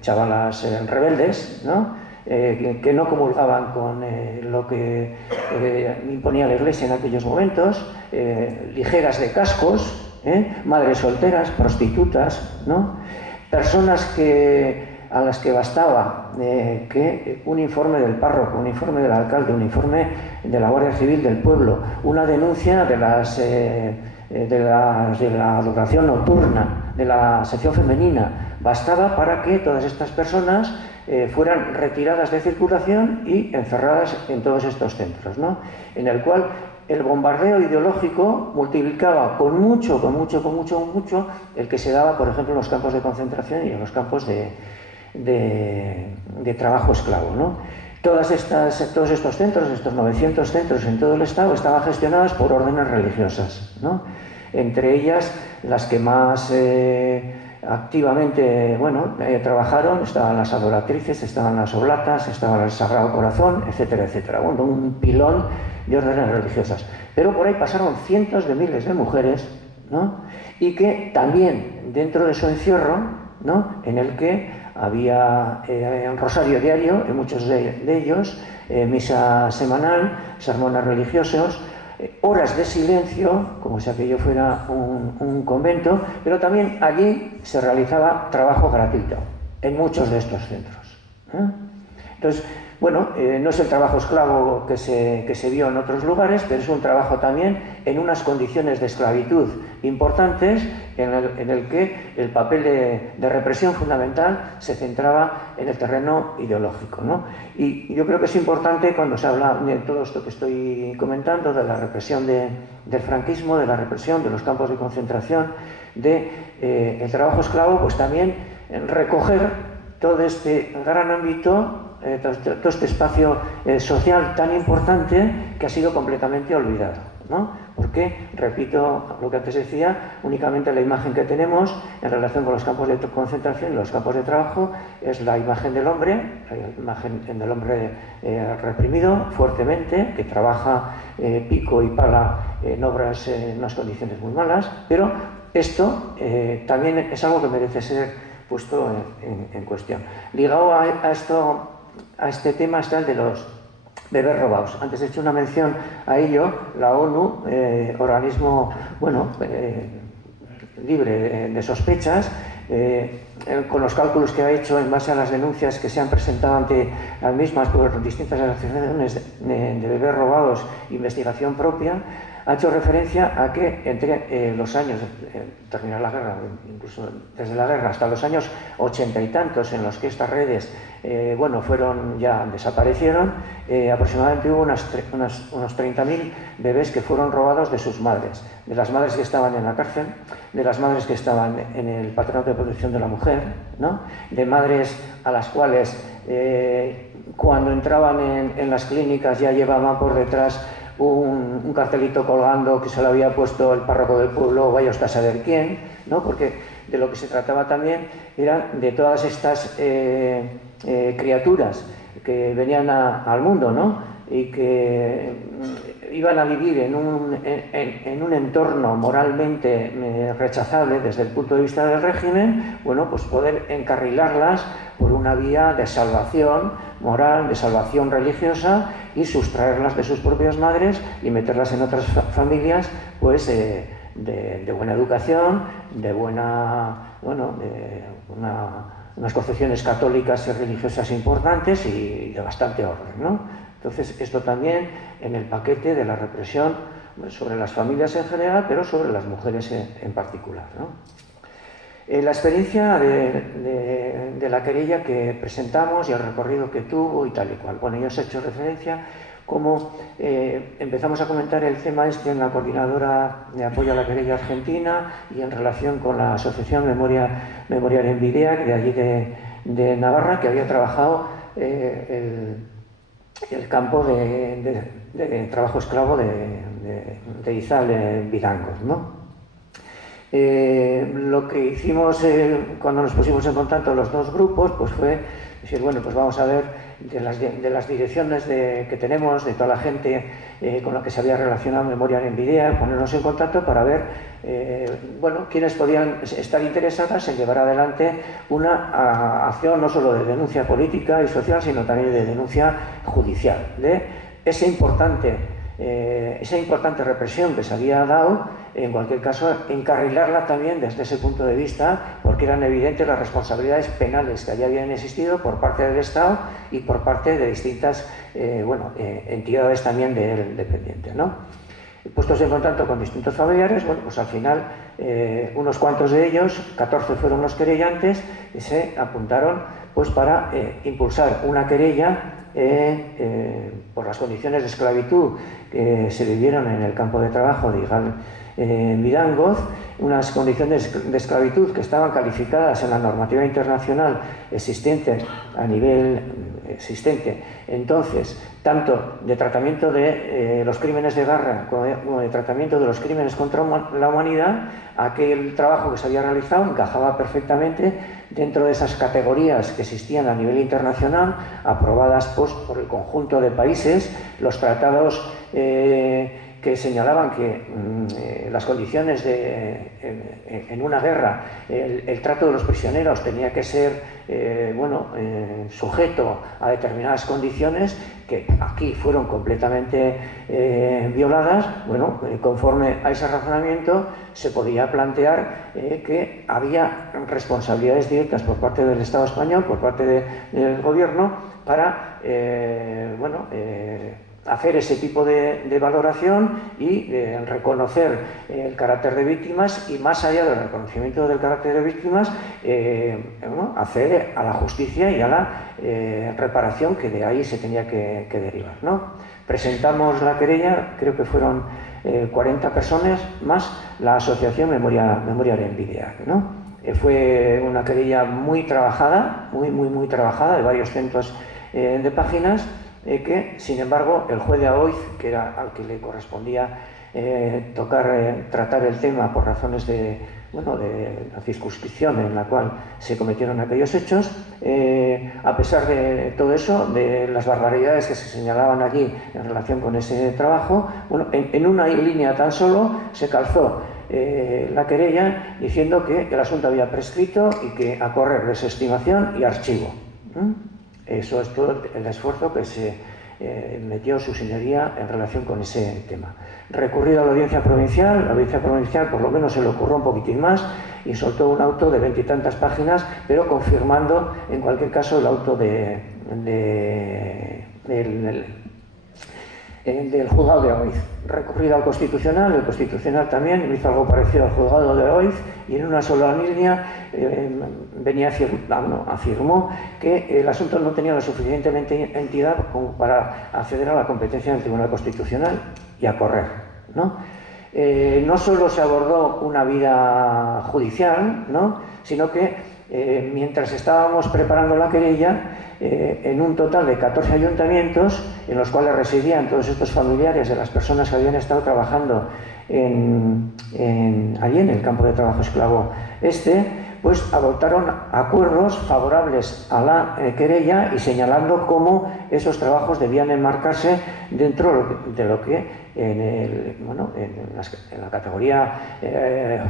chavalas rebeldes, ¿no? Que no comulgaban con lo que imponía la Iglesia en aquellos momentos, ligeras de cascos, madres solteras, prostitutas, ¿no? Personas a las que bastaba que un informe del párroco, un informe del alcalde, un informe de la Guardia Civil del pueblo, una denuncia de las de la adoración nocturna, de la sección femenina, bastaba para que todas estas personas fueran retiradas de circulación y encerradas en todos estos centros, ¿no? En el cual el bombardeo ideológico multiplicaba con mucho el que se daba, por ejemplo, en los campos de concentración y en los campos de trabajo esclavo, ¿no? Todos estos centros, estos 900 centros en todo el Estado, estaban gestionados por órdenes religiosas, ¿no? Entre ellas, las que más activamente trabajaron, estaban las adoratrices, estaban las oblatas, estaban el Sagrado Corazón, etcétera, etcétera. Bueno, un pilón de órdenes religiosas. Pero por ahí pasaron cientos de miles de mujeres, ¿no? Y que también, dentro de su encierro, ¿no?, en el que había un rosario diario, en muchos de ellos, misa semanal, sermones religiosos, horas de silencio, como si aquello fuera un convento, pero también allí se realizaba trabajo gratuito, en muchos de estos centros. Entonces, bueno, no es el trabajo esclavo que se vio en otros lugares, pero es un trabajo también en unas condiciones de esclavitud importantes, en el que el papel de represión fundamental se centraba en el terreno ideológico, ¿no? Y yo creo que es importante, cuando se habla de todo esto que estoy comentando, de la represión del franquismo, de la represión de los campos de concentración, el trabajo esclavo, pues también recoger todo este gran ámbito, todo este espacio social tan importante que ha sido completamente olvidado, ¿no? Porque, repito lo que antes decía, únicamente la imagen que tenemos en relación con los campos de concentración y los campos de trabajo es la imagen del hombre, reprimido fuertemente, que trabaja pico y pala en obras en unas condiciones muy malas, pero esto también es algo que merece ser puesto en cuestión. Ligado a este tema está el de los bebés robados. Antes he hecho una mención a ello. La ONU, organismo libre de sospechas, con los cálculos que ha hecho en base a las denuncias que se han presentado ante las mismas por distintas asociaciones de bebés robados, investigación propia, ha hecho referencia a que entre los años, terminar la guerra, incluso desde la guerra hasta los años 80 y tantos, en los que estas redes desaparecieron, aproximadamente hubo unos 30.000 bebés que fueron robados de sus madres, de las madres que estaban en la cárcel, de las madres que estaban en el Patronato de Protección de la Mujer, ¿no?, de madres a las cuales cuando entraban en las clínicas ya llevaban por detrás un cartelito colgando que se lo había puesto el párroco del pueblo, vaya usted a saber quién, ¿no? Porque de lo que se trataba también era de todas estas criaturas que venían al mundo, ¿no?, y que iban a vivir en un entorno moralmente rechazable desde el punto de vista del régimen, bueno, pues poder encarrilarlas por una vía de salvación moral, de salvación religiosa, y sustraerlas de sus propias madres y meterlas en otras familias, pues de buena educación, de unas concepciones católicas y religiosas importantes y de bastante orden, ¿no? Entonces, esto también en el paquete de la represión sobre las familias en general, pero sobre las mujeres en particular, ¿no? La experiencia de la querella que presentamos y el recorrido que tuvo y tal y cual. Bueno, yo os he hecho referencia cómo empezamos a comentar el tema en la Coordinadora de Apoyo a la Querella Argentina y en relación con la Asociación Memorial en Bideac, de allí de Navarra, que había trabajado el campo de trabajo esclavo de Izal en Vidangos, ¿no? Lo que hicimos cuando nos pusimos en contacto los dos grupos, pues fue decir, bueno, pues vamos a ver de las direcciones que tenemos, de toda la gente con la que se había relacionado Memorial en Bideac, ponernos en contacto para ver, quiénes podían estar interesadas en llevar adelante una acción no solo de denuncia política y social, sino también de denuncia judicial, de esa importante represión que se había dado. En cualquier caso, encarrilarla también desde ese punto de vista, porque eran evidentes las responsabilidades penales que allí habían existido por parte del Estado y por parte de distintas entidades también de él dependientes, ¿no? puestos en contacto con distintos familiares, bueno, pues al final unos cuantos de ellos, 14 fueron los querellantes, y se apuntaron pues para impulsar una querella por las condiciones de esclavitud que se vivieron en el campo de trabajo de Igal Vidangoz, unas condiciones de esclavitud que estaban calificadas en la normativa internacional existente a nivel entonces, tanto de tratamiento de los crímenes de guerra como de tratamiento de los crímenes contra la humanidad. Aquel trabajo que se había realizado encajaba perfectamente dentro de esas categorías que existían a nivel internacional, aprobadas pues, por el conjunto de países, los tratados que señalaban que las condiciones en una guerra, el trato de los prisioneros tenía que ser sujeto a determinadas condiciones que aquí fueron completamente violadas. Bueno, conforme a ese razonamiento se podía plantear que había responsabilidades directas por parte del Estado español, por parte del gobierno, para hacer ese tipo de valoración y reconocer el carácter de víctimas, y más allá del reconocimiento del carácter de víctimas, acceder a la justicia y a la reparación que de ahí se tenía que derivar, ¿no? Presentamos la querella, creo que fueron 40 personas más la asociación Memoria Arenbideak, ¿no? Fue una querella muy trabajada, muy trabajada, de varios cientos de páginas, que, sin embargo, el juez de Aoiz, que era al que le correspondía tratar el tema por razones de la circunscripción en la cual se cometieron aquellos hechos, a pesar de todo eso, de las barbaridades que se señalaban allí en relación con ese trabajo, bueno, en una línea tan solo se calzó la querella diciendo que el asunto había prescrito y que a correr desestimación y archivo. Eso es todo el esfuerzo que se metió su señoría en relación con ese tema. Recurrido a la audiencia provincial por lo menos se le ocurrió un poquitín más y soltó un auto de 20 y tantas páginas, pero confirmando en cualquier caso el auto del juzgado de Aoiz. Recurrido al Constitucional, el Constitucional también hizo algo parecido al juzgado de Aoiz, y en una sola línea afirmó que el asunto no tenía la suficiente entidad como para acceder a la competencia del Tribunal Constitucional y a correr, ¿no? No solo se abordó una vía judicial, ¿no?, sino que mientras estábamos preparando la querella, en un total de 14 ayuntamientos en los cuales residían todos estos familiares de las personas que habían estado trabajando allí en el campo de trabajo esclavo pues adoptaron acuerdos favorables a la querella y señalando cómo esos trabajos debían enmarcarse dentro de lo que en la categoría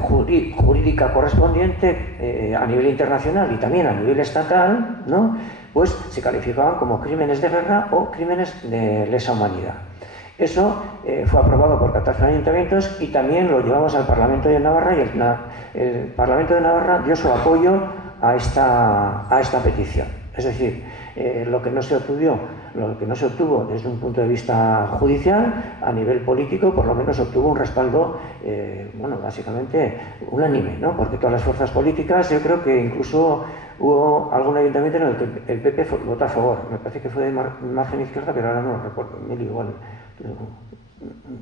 jurídica correspondiente a nivel internacional y también a nivel estatal, ¿no?, pues se calificaban como crímenes de guerra o crímenes de lesa humanidad. Eso fue aprobado por 14 ayuntamientos y también lo llevamos al Parlamento de Navarra, y el Parlamento de Navarra dio su apoyo a esta petición. Es decir, lo que no se obtuvo desde un punto de vista judicial, a nivel político, por lo menos obtuvo un respaldo, básicamente unánime, ¿no? Porque todas las fuerzas políticas, yo creo que incluso hubo algún ayuntamiento en el que el PP votó a favor. Me parece que fue de margen izquierda, pero ahora no lo recuerdo, igual,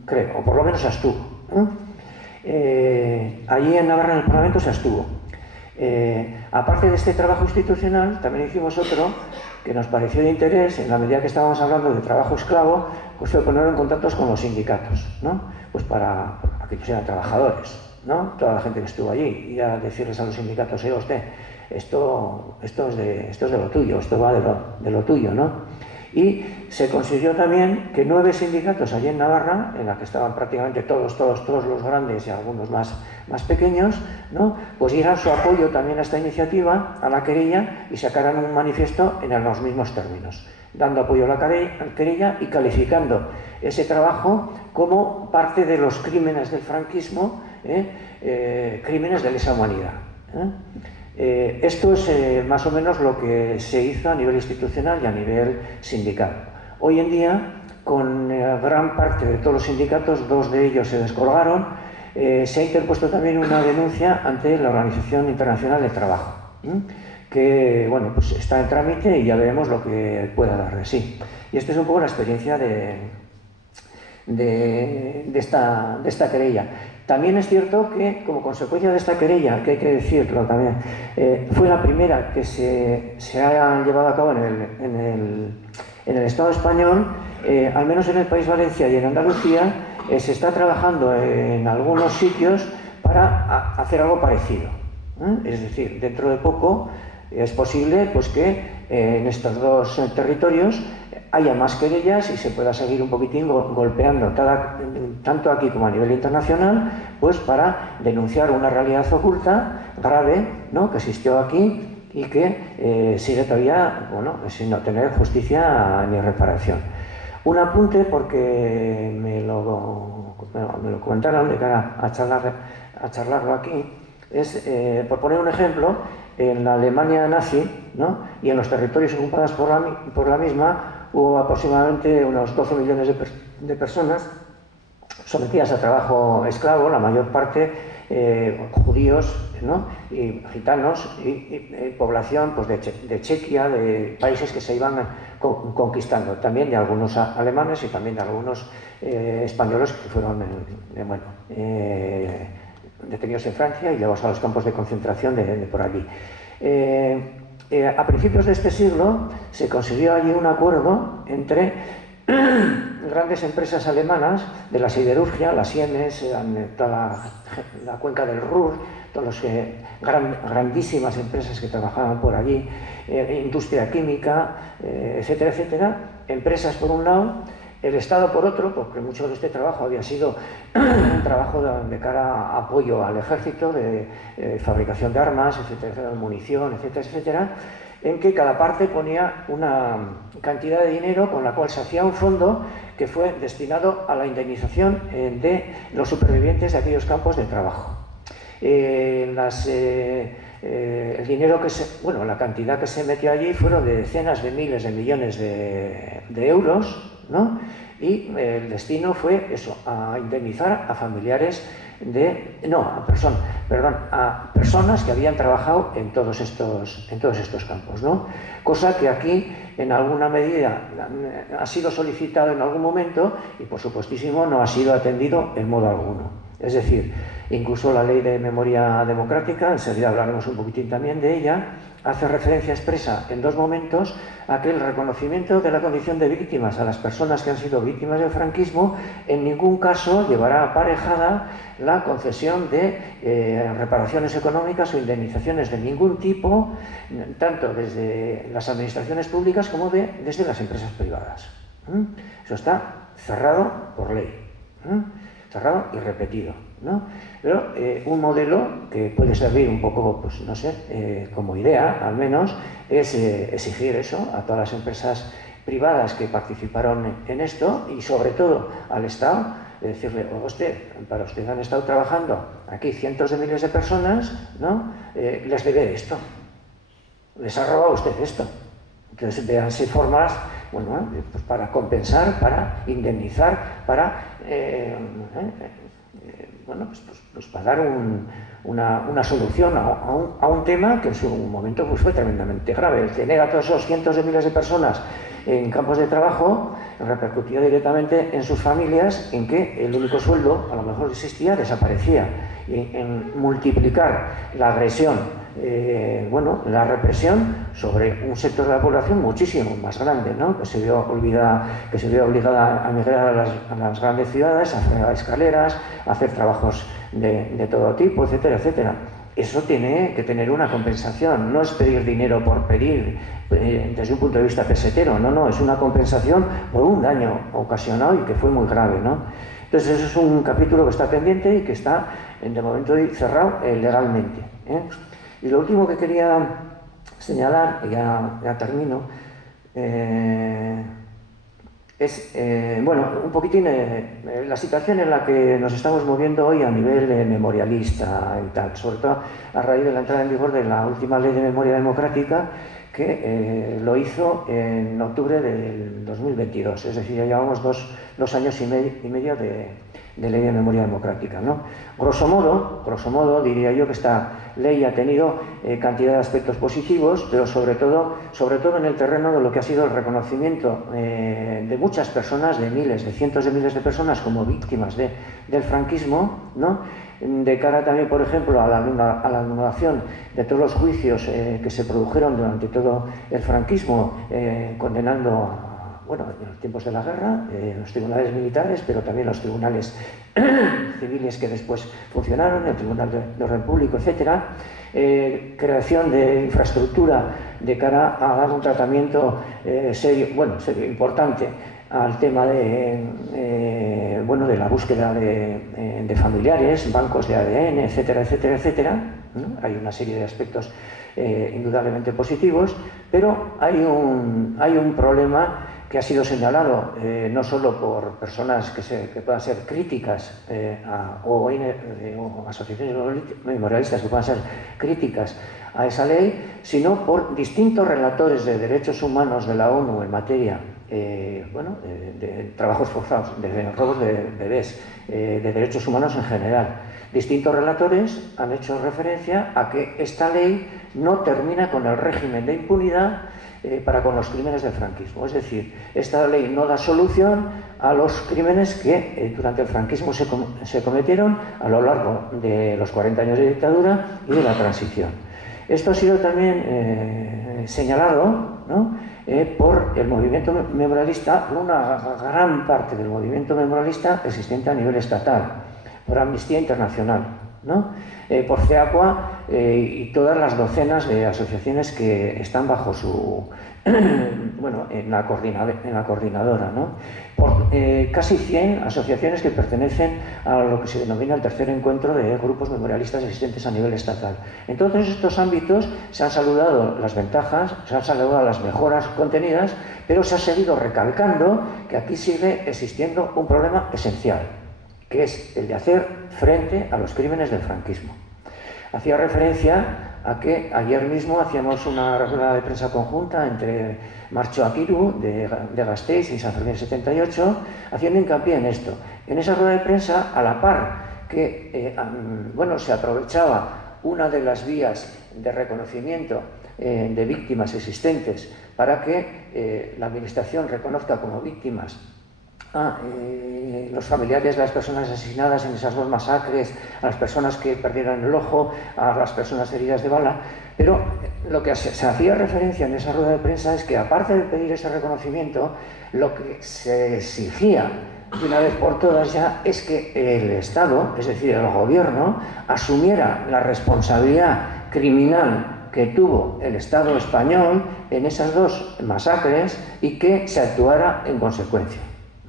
creo, o por lo menos se abstuvo, ¿no? Allí en Navarra, en el Parlamento, se abstuvo. Aparte de este trabajo institucional, también hicimos otro que nos pareció de interés, en la medida que estábamos hablando de trabajo esclavo, pues fue poner en contacto con los sindicatos, ¿no? Pues para que pusieran trabajadores, ¿no?, toda la gente que estuvo allí, y a decirles a los sindicatos: usted, esto es de lo tuyo, esto va de lo tuyo, ¿no? Y se consiguió también que 9 sindicatos allí en Navarra, en la que estaban prácticamente todos los grandes y algunos más pequeños, ¿no?, pues dieran su apoyo también a esta iniciativa, a la querella, y sacaran un manifiesto en los mismos términos, dando apoyo a la querella y calificando ese trabajo como parte de los crímenes del franquismo, crímenes de lesa humanidad. Esto es más o menos lo que se hizo a nivel institucional y a nivel sindical. Hoy en día, con gran parte de todos los sindicatos, 2 de ellos se descolgaron. Se ha interpuesto también una denuncia ante la Organización Internacional del Trabajo, que bueno, pues está en trámite y ya veremos lo que pueda dar de sí. Y esta es un poco la experiencia de esta querella. También es cierto que, como consecuencia de esta querella, que hay que decirlo también, fue la primera que se ha llevado a cabo en el Estado español, al menos en el País Valencia y en Andalucía, se está trabajando en algunos sitios para hacer algo parecido. Es decir, dentro de poco es posible pues, que en estos 2 territorios haya más querellas y se pueda seguir un poquitín golpeando, tanto aquí como a nivel internacional, pues para denunciar una realidad oculta, grave, ¿no?, que existió aquí y que sigue todavía, bueno, sin obtener justicia ni reparación. Un apunte, porque me lo comentaron de cara a charlarlo aquí, es, por poner un ejemplo, en la Alemania nazi, ¿no?, y en los territorios ocupados por la misma, hubo aproximadamente unos 12 millones de personas sometidas a trabajo esclavo, la mayor parte judíos, ¿no?, y gitanos, y población pues, de Chequia, de países que se iban conquistando, también de algunos alemanes y también de algunos españoles que fueron detenidos en Francia y llevados a los campos de concentración de por allí. A principios de este siglo se consiguió allí un acuerdo entre grandes empresas alemanas de la siderurgia, la Siemens, toda la cuenca del Ruhr, todas las grandísimas empresas que trabajaban por allí, industria química, etcétera, etcétera, empresas por un lado, el Estado por otro, porque mucho de este trabajo había sido un trabajo de cara a apoyo al ejército, de fabricación de armas, etcétera, de munición, etcétera, etcétera, en que cada parte ponía una cantidad de dinero con la cual se hacía un fondo que fue destinado a la indemnización de los supervivientes de aquellos campos de trabajo. El dinero la cantidad que se metió allí fueron de decenas de miles de millones de euros, ¿no? Y el destino fue eso, a indemnizar a familiares a personas que habían trabajado en todos estos campos, ¿no? Cosa que aquí en alguna medida ha sido solicitado en algún momento y por supuestísimo no ha sido atendido en modo alguno. Es decir, incluso la Ley de Memoria Democrática, enseguida hablaremos un poquitín también de ella, hace referencia expresa en 2 momentos a que el reconocimiento de la condición de víctimas a las personas que han sido víctimas del franquismo en ningún caso llevará aparejada la concesión de reparaciones económicas o indemnizaciones de ningún tipo, tanto desde las administraciones públicas como desde las empresas privadas. Eso está cerrado por ley. Cerrado y repetido, ¿no? Pero un modelo que puede servir un poco, pues no sé, como idea al menos, es exigir eso a todas las empresas privadas que participaron en esto y sobre todo al Estado, decirle, para usted han estado trabajando aquí cientos de miles de personas, ¿no? Les debe esto, les ha robado usted esto. Entonces, véanse formas, bueno, pues para compensar, para indemnizar, para, pues para dar una solución a un tema que en su momento pues fue tremendamente grave. El tener a todos esos cientos de miles de personas en campos de trabajo repercutía directamente en sus familias, en que el único sueldo, a lo mejor existía, desaparecía. Y en multiplicar la agresión, la represión sobre un sector de la población muchísimo más grande, ¿no? que se vio obligada a migrar a las grandes ciudades, a hacer escaleras, a hacer trabajos de todo tipo, etcétera, etcétera. Eso tiene que tener una compensación, no es pedir dinero por pedir desde un punto de vista pesetero, no, es una compensación por un daño ocasionado y que fue muy grave, ¿no? Entonces eso es un capítulo que está pendiente y que está de momento cerrado legalmente, ¿eh? Y lo último que quería señalar, y ya termino, es, un poquitín la situación en la que nos estamos moviendo hoy a nivel memorialista y tal, sobre todo a raíz de la entrada en vigor de la última Ley de Memoria Democrática, que lo hizo en octubre del 2022, es decir, ya llevamos dos años y medio de ley de memoria democrática, ¿no? Grosso modo, diría yo que esta ley ha tenido cantidad de aspectos positivos, pero sobre todo en el terreno de lo que ha sido el reconocimiento de muchas personas, de miles, de cientos de miles de personas como víctimas del franquismo, ¿no? De cara también, por ejemplo, a la anulación de todos los juicios que se produjeron durante todo el franquismo, condenando bueno, en los tiempos de la guerra, los tribunales militares, pero también los tribunales civiles que después funcionaron, el Tribunal de Orden Público, etc. Creación de infraestructura de cara a dar un tratamiento serio, importante al tema de la búsqueda de familiares, bancos de ADN, etcétera, etcétera, etcétera, ¿no? Hay una serie de aspectos indudablemente positivos, pero hay un problema que ha sido señalado no solo por personas que puedan ser críticas o asociaciones memorialistas que puedan ser críticas a esa ley, sino por distintos relatores de derechos humanos de la ONU en materia de trabajos forzados, de robos de bebés, de derechos humanos en general. Distintos relatores han hecho referencia a que esta ley no termina con el régimen de impunidad para con los crímenes del franquismo. Es decir, esta ley no da solución a los crímenes que durante el franquismo se cometieron a lo largo de los 40 años de dictadura y de la transición. Esto ha sido también señalado, ¿no? Por el movimiento memorialista, una gran parte del movimiento memorialista existente a nivel estatal, por Amnistía Internacional, ¿no? Por CEACUA y todas las docenas de asociaciones que están bajo su en la coordinadora, ¿no? Por casi 100 asociaciones que pertenecen a lo que se denomina el tercer encuentro de grupos memorialistas existentes a nivel estatal. En todos estos ámbitos se han saludado las ventajas, se han saludado las mejoras contenidas, pero se ha seguido recalcando que aquí sigue existiendo un problema esencial, que es el de hacer frente a los crímenes del franquismo. Hacía referencia a que ayer mismo hacíamos una rueda de prensa conjunta entre Martxo Akiru de Gasteiz y San Fermín 78, haciendo hincapié en esto. En esa rueda de prensa, a la par que se aprovechaba una de las vías de reconocimiento de víctimas existentes para que la Administración reconozca como víctimas a los familiares de las personas asesinadas en esas dos masacres, a las personas que perdieron el ojo, a las personas heridas de bala, pero lo que se hacía referencia en esa rueda de prensa es que, aparte de pedir ese reconocimiento, lo que se exigía de una vez por todas ya es que el Estado, es decir, el Gobierno, asumiera la responsabilidad criminal que tuvo el Estado español en esas dos masacres y que se actuara en consecuencia,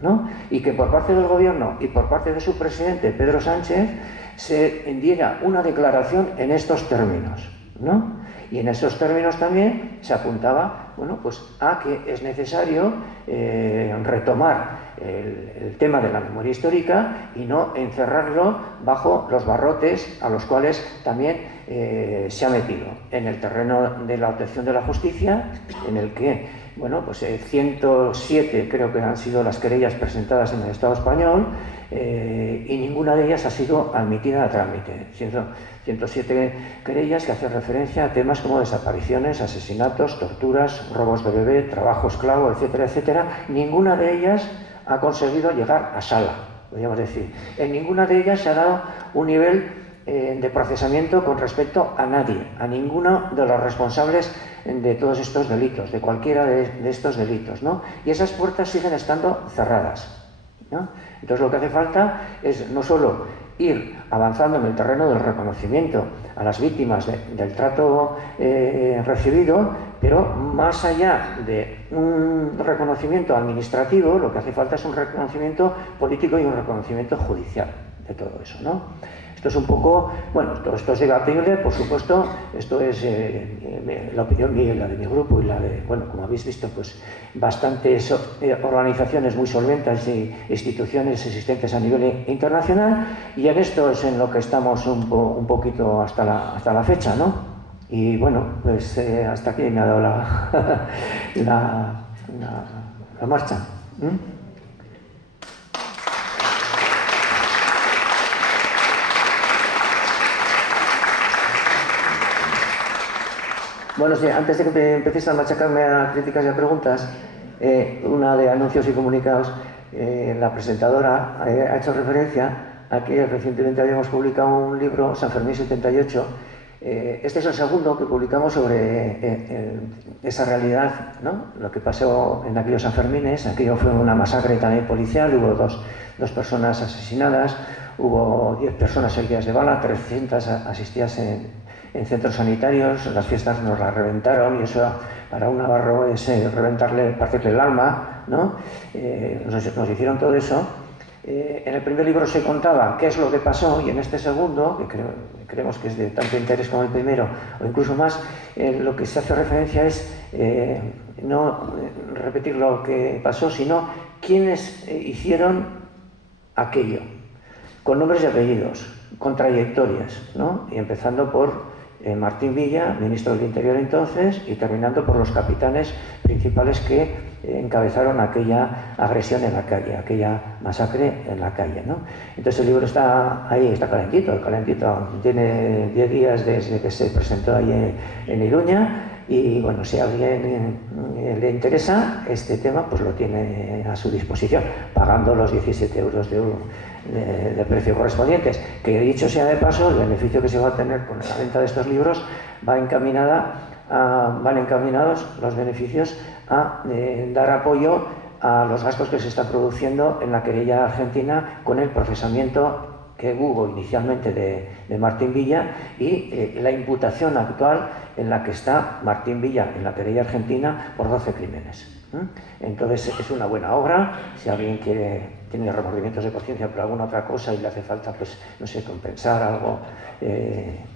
¿no? Y que por parte del Gobierno y por parte de su presidente, Pedro Sánchez, se diera una declaración en estos términos, ¿no? Y en esos términos también se apuntaba, a que es necesario retomar el tema de la memoria histórica y no encerrarlo bajo los barrotes a los cuales también se ha metido en el terreno de la obtención de la justicia, en el que 107 creo que han sido las querellas presentadas en el Estado español y ninguna de ellas ha sido admitida a trámite. 107 querellas que hacen referencia a temas como desapariciones, asesinatos, torturas, robos de bebé, trabajo esclavo, etcétera, etcétera. Ninguna de ellas ha conseguido llegar a sala, podríamos decir. En ninguna de ellas se ha dado un nivel de procesamiento con respecto a nadie, a ninguno de los responsables de todos estos delitos, de cualquiera de estos delitos, ¿no? Y esas puertas siguen estando cerradas, ¿no? Entonces lo que hace falta es no solo ir avanzando en el terreno del reconocimiento a las víctimas del trato recibido, pero más allá de un reconocimiento administrativo, lo que hace falta es un reconocimiento político y un reconocimiento judicial de todo eso, ¿no? Esto es un poco, todo esto es debatible, por supuesto, esto es la opinión mía y la de mi grupo y la de, como habéis visto, pues bastantes organizaciones muy solventes e instituciones existentes a nivel internacional, y en esto es en lo que estamos un poquito hasta la fecha, ¿no? Y bueno, pues hasta aquí me ha dado la marcha. Bueno, sí, antes de que empecéis a machacarme a críticas y a preguntas, una de anuncios y comunicados, la presentadora ha hecho referencia a que recientemente habíamos publicado un libro, San Fermín 78. Este es el segundo que publicamos sobre esa realidad, ¿no? Lo que pasó en aquellos Sanfermines. Aquello fue una masacre también policial, hubo dos personas asesinadas, hubo 10 personas heridas de bala, 300 asistidas en centros sanitarios. Las fiestas nos las reventaron y eso para un navarro es partirle el alma, ¿no? Nos hicieron todo eso. En el primer libro se contaba qué es lo que pasó, y en este segundo, que creemos que es de tanto interés como el primero, o incluso más, lo que se hace referencia es no repetir lo que pasó, sino quiénes hicieron aquello, con nombres y apellidos, con trayectorias, ¿no? Y empezando por Martín Villa, ministro del Interior entonces, y terminando por los capitanes principales que encabezaron aquella agresión en la calle, aquella masacre en la calle, ¿no? Entonces el libro está ahí, está calentito, tiene 10 días desde que se presentó ahí en Iruña, y bueno, si a alguien le interesa este tema, pues lo tiene a su disposición, pagando los 17 euros de precio correspondientes, que dicho sea de paso, el beneficio que se va a tener con la venta de estos libros van encaminados los beneficios a dar apoyo a los gastos que se están produciendo en la querella argentina con el procesamiento que hubo inicialmente de Martín Villa y la imputación actual en la que está Martín Villa en la querella argentina por 12 crímenes. Entonces es una buena obra. Si alguien tiene remordimientos de conciencia por alguna otra cosa y le hace falta, pues, no sé, compensar algo,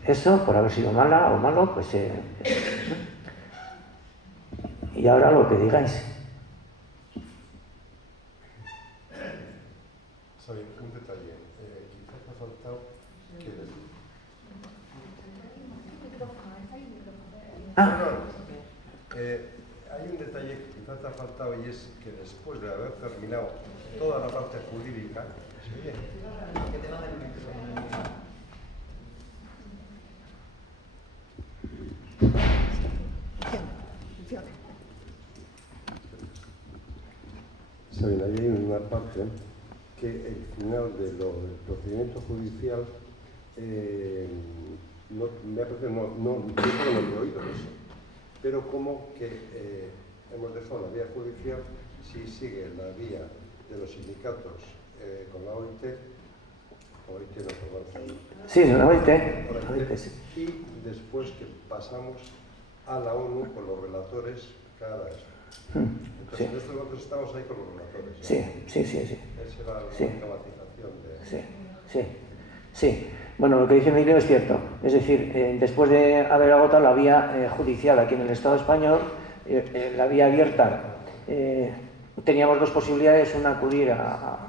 eso, por haber sido mala o malo, pues... Y ahora lo que digáis. Soy un detalle. Quizás me ha faltado que... hay un detalle que quizás te ha faltado, y es que después de haber terminado toda la parte jurídica, ¿se oye? Saben, ahí hay una parte que el final del procedimiento judicial me parece, no lo he oído eso, pero como que hemos dejado la vía judicial, si sigue la vía de los sindicatos con la OIT no se Sí, la OIT, sí. Y después que pasamos a la ONU con los relatores cada eso. Entonces, en estos momentos estamos ahí con los relatores. Sí. Esa era la automatización de... Sí. Bueno, lo que dice Emilio es cierto. Es decir, después de haber agotado la vía judicial aquí en el Estado español, la vía abierta, teníamos dos posibilidades: una acudir a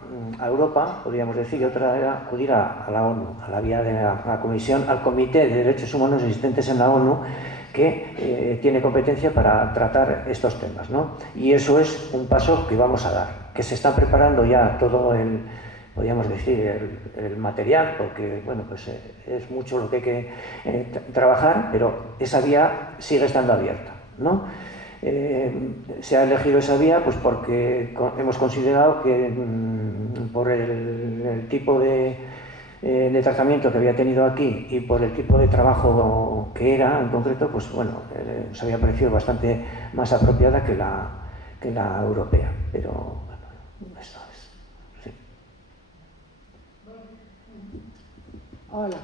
Europa, podríamos decir, y otra era acudir a la ONU, a la vía de la Comisión, al Comité de Derechos Humanos existentes en la ONU, que tiene competencia para tratar estos temas, ¿no? Y eso es un paso que vamos a dar, que se está preparando ya todo podríamos decir, el material, porque, bueno, pues es mucho lo que hay que trabajar, pero esa vía sigue estando abierta, ¿no? Se ha elegido esa vía pues porque hemos considerado que por el tipo de tratamiento que había tenido aquí y por el tipo de trabajo que era en concreto, pues bueno, nos había parecido bastante más apropiada que la europea, pero bueno, eso es, sí. Hola.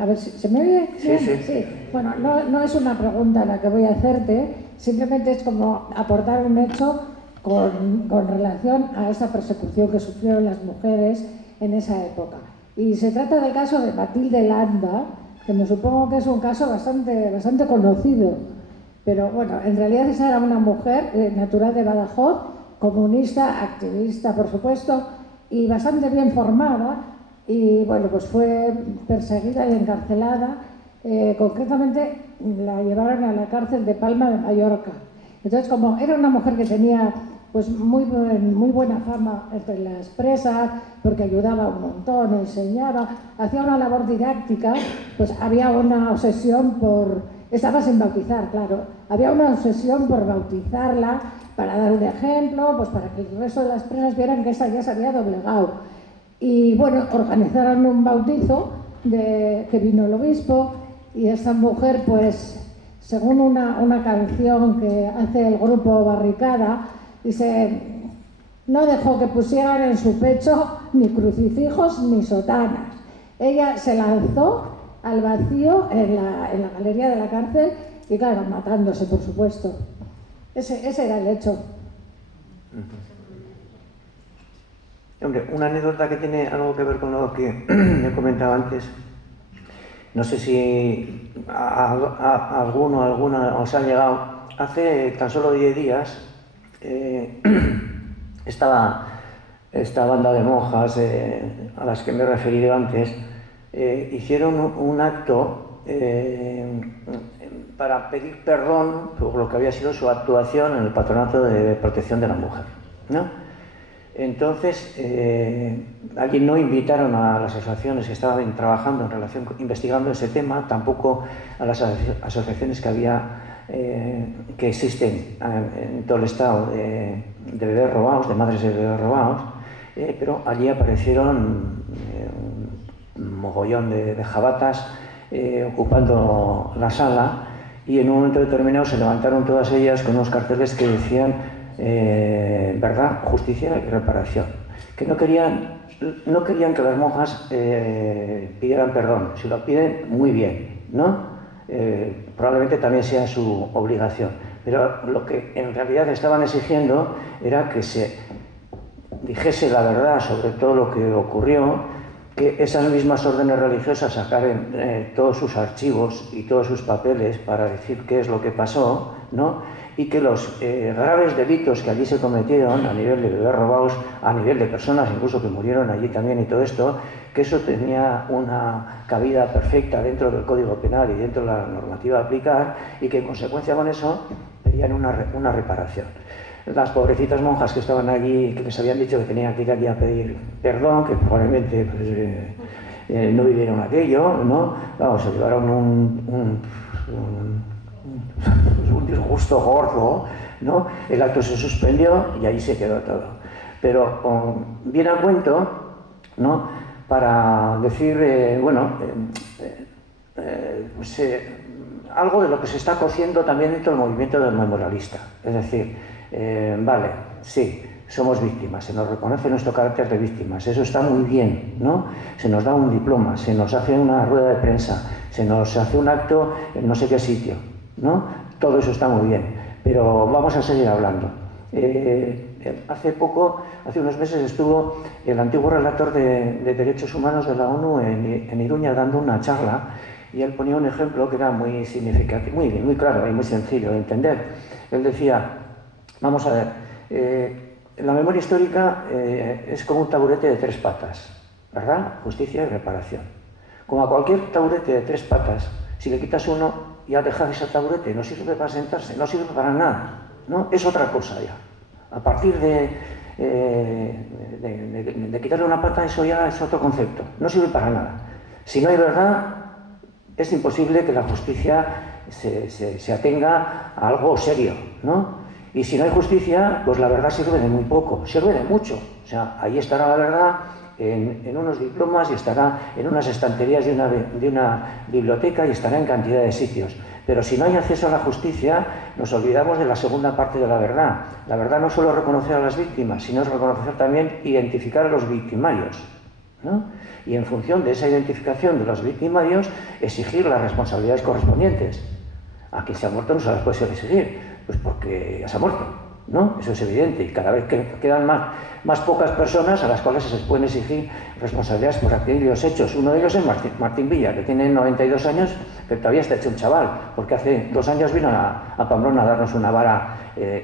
A ver, ¿se me oye? Sí. Bueno, no es una pregunta la que voy a hacerte, simplemente es como aportar un hecho con relación a esa persecución que sufrieron las mujeres en esa época. Y se trata del caso de Matilde Landa, que me supongo que es un caso bastante conocido. Pero bueno, en realidad esa era una mujer natural de Badajoz, comunista, activista, por supuesto, y bastante bien formada. Y bueno, pues fue perseguida y encarcelada concretamente la llevaron a la cárcel de Palma de Mallorca. Entonces, como era una mujer que tenía pues muy buena fama entre las presas, porque ayudaba un montón, enseñaba, hacía una labor didáctica, pues había una obsesión por... Estaba sin bautizar, claro. Había una obsesión por bautizarla, para dar un ejemplo, pues para que el resto de las presas vieran que esa ya se había doblegado. Y bueno, organizaron un bautizo que vino el obispo, y esta mujer, pues, según una canción que hace el grupo Barricada, dice, no dejó que pusieran en su pecho ni crucifijos ni sotanas. Ella se lanzó al vacío en la galería de la cárcel y, claro, matándose, por supuesto. Ese era el hecho. Hombre, una anécdota que tiene algo que ver con lo que he comentado antes. No sé si a alguno o alguna os ha llegado. Hace tan solo 10 días esta banda de monjas a las que me he referido antes hicieron un acto para pedir perdón por lo que había sido su actuación en el Patronato de Protección de la Mujer, ¿no? Entonces, allí no invitaron a las asociaciones que estaban trabajando en relación, investigando ese tema, tampoco a las asociaciones que existen en todo el estado de bebés robados, de madres de bebés robados, pero allí aparecieron un mogollón de jabatas ocupando la sala, y en un momento determinado se levantaron todas ellas con unos carteles que decían verdad, justicia y reparación, que no querían que las monjas pidieran perdón. Si lo piden, muy bien, ¿no? Probablemente también sea su obligación, pero lo que en realidad estaban exigiendo era que se dijese la verdad sobre todo lo que ocurrió, que esas mismas órdenes religiosas sacaran todos sus archivos y todos sus papeles para decir qué es lo que pasó, ¿no? Y que los graves delitos que allí se cometieron a nivel de bebés robados, a nivel de personas incluso que murieron allí también y todo esto, que eso tenía una cabida perfecta dentro del Código Penal y dentro de la normativa a aplicar, y que en consecuencia con eso pedían una reparación. Las pobrecitas monjas que estaban allí, que les habían dicho que tenían que ir allí a pedir perdón, que probablemente pues, no vivieron aquello, ¿no? Vamos, se llevaron un disgusto gordo, ¿no? El acto se suspendió y ahí se quedó todo. Pero viene a cuento, ¿no? Para decir, algo de lo que se está cociendo también dentro del movimiento del memorialista. Es decir, vale, sí, somos víctimas, se nos reconoce nuestro carácter de víctimas, eso está muy bien, ¿no? Se nos da un diploma, se nos hace una rueda de prensa, se nos hace un acto en no sé qué sitio, ¿no? Todo eso está muy bien, pero vamos a seguir hablando. Hace unos meses estuvo el antiguo relator de Derechos Humanos de la ONU en Iruña dando una charla, y él ponía un ejemplo que era muy significativo, muy claro y muy sencillo de entender. Él decía, vamos a ver, la memoria histórica es como un taburete de 3 patas, ¿verdad? Justicia y reparación. Como a cualquier taburete de 3 patas, si le quitas uno, ya dejas ese taburete, no sirve para sentarse, no sirve para nada, ¿no? Es otra cosa ya. A partir de quitarle una pata, eso ya es otro concepto, no sirve para nada. Si no hay verdad, es imposible que la justicia se atenga a algo serio, ¿no? Y si no hay justicia, pues la verdad sirve de muy poco, sirve de mucho. O sea, ahí estará la verdad en unos diplomas y estará en unas estanterías de una biblioteca y estará en cantidad de sitios. Pero si no hay acceso a la justicia, nos olvidamos de la segunda parte de la verdad. La verdad no solo es reconocer a las víctimas, sino es reconocer también identificar a los victimarios, ¿no? Y en función de esa identificación de los victimarios, exigir las responsabilidades correspondientes. A quien se ha muerto no se las puede exigir, pues porque ya se ha muerto, ¿no? Eso es evidente, y cada vez quedan más pocas personas a las cuales se les pueden exigir responsabilidades por aquellos hechos. Uno de ellos es Martín Villa, que tiene 92 años, pero todavía está hecho un chaval, porque hace 2 años vino a Pamplona a darnos una vara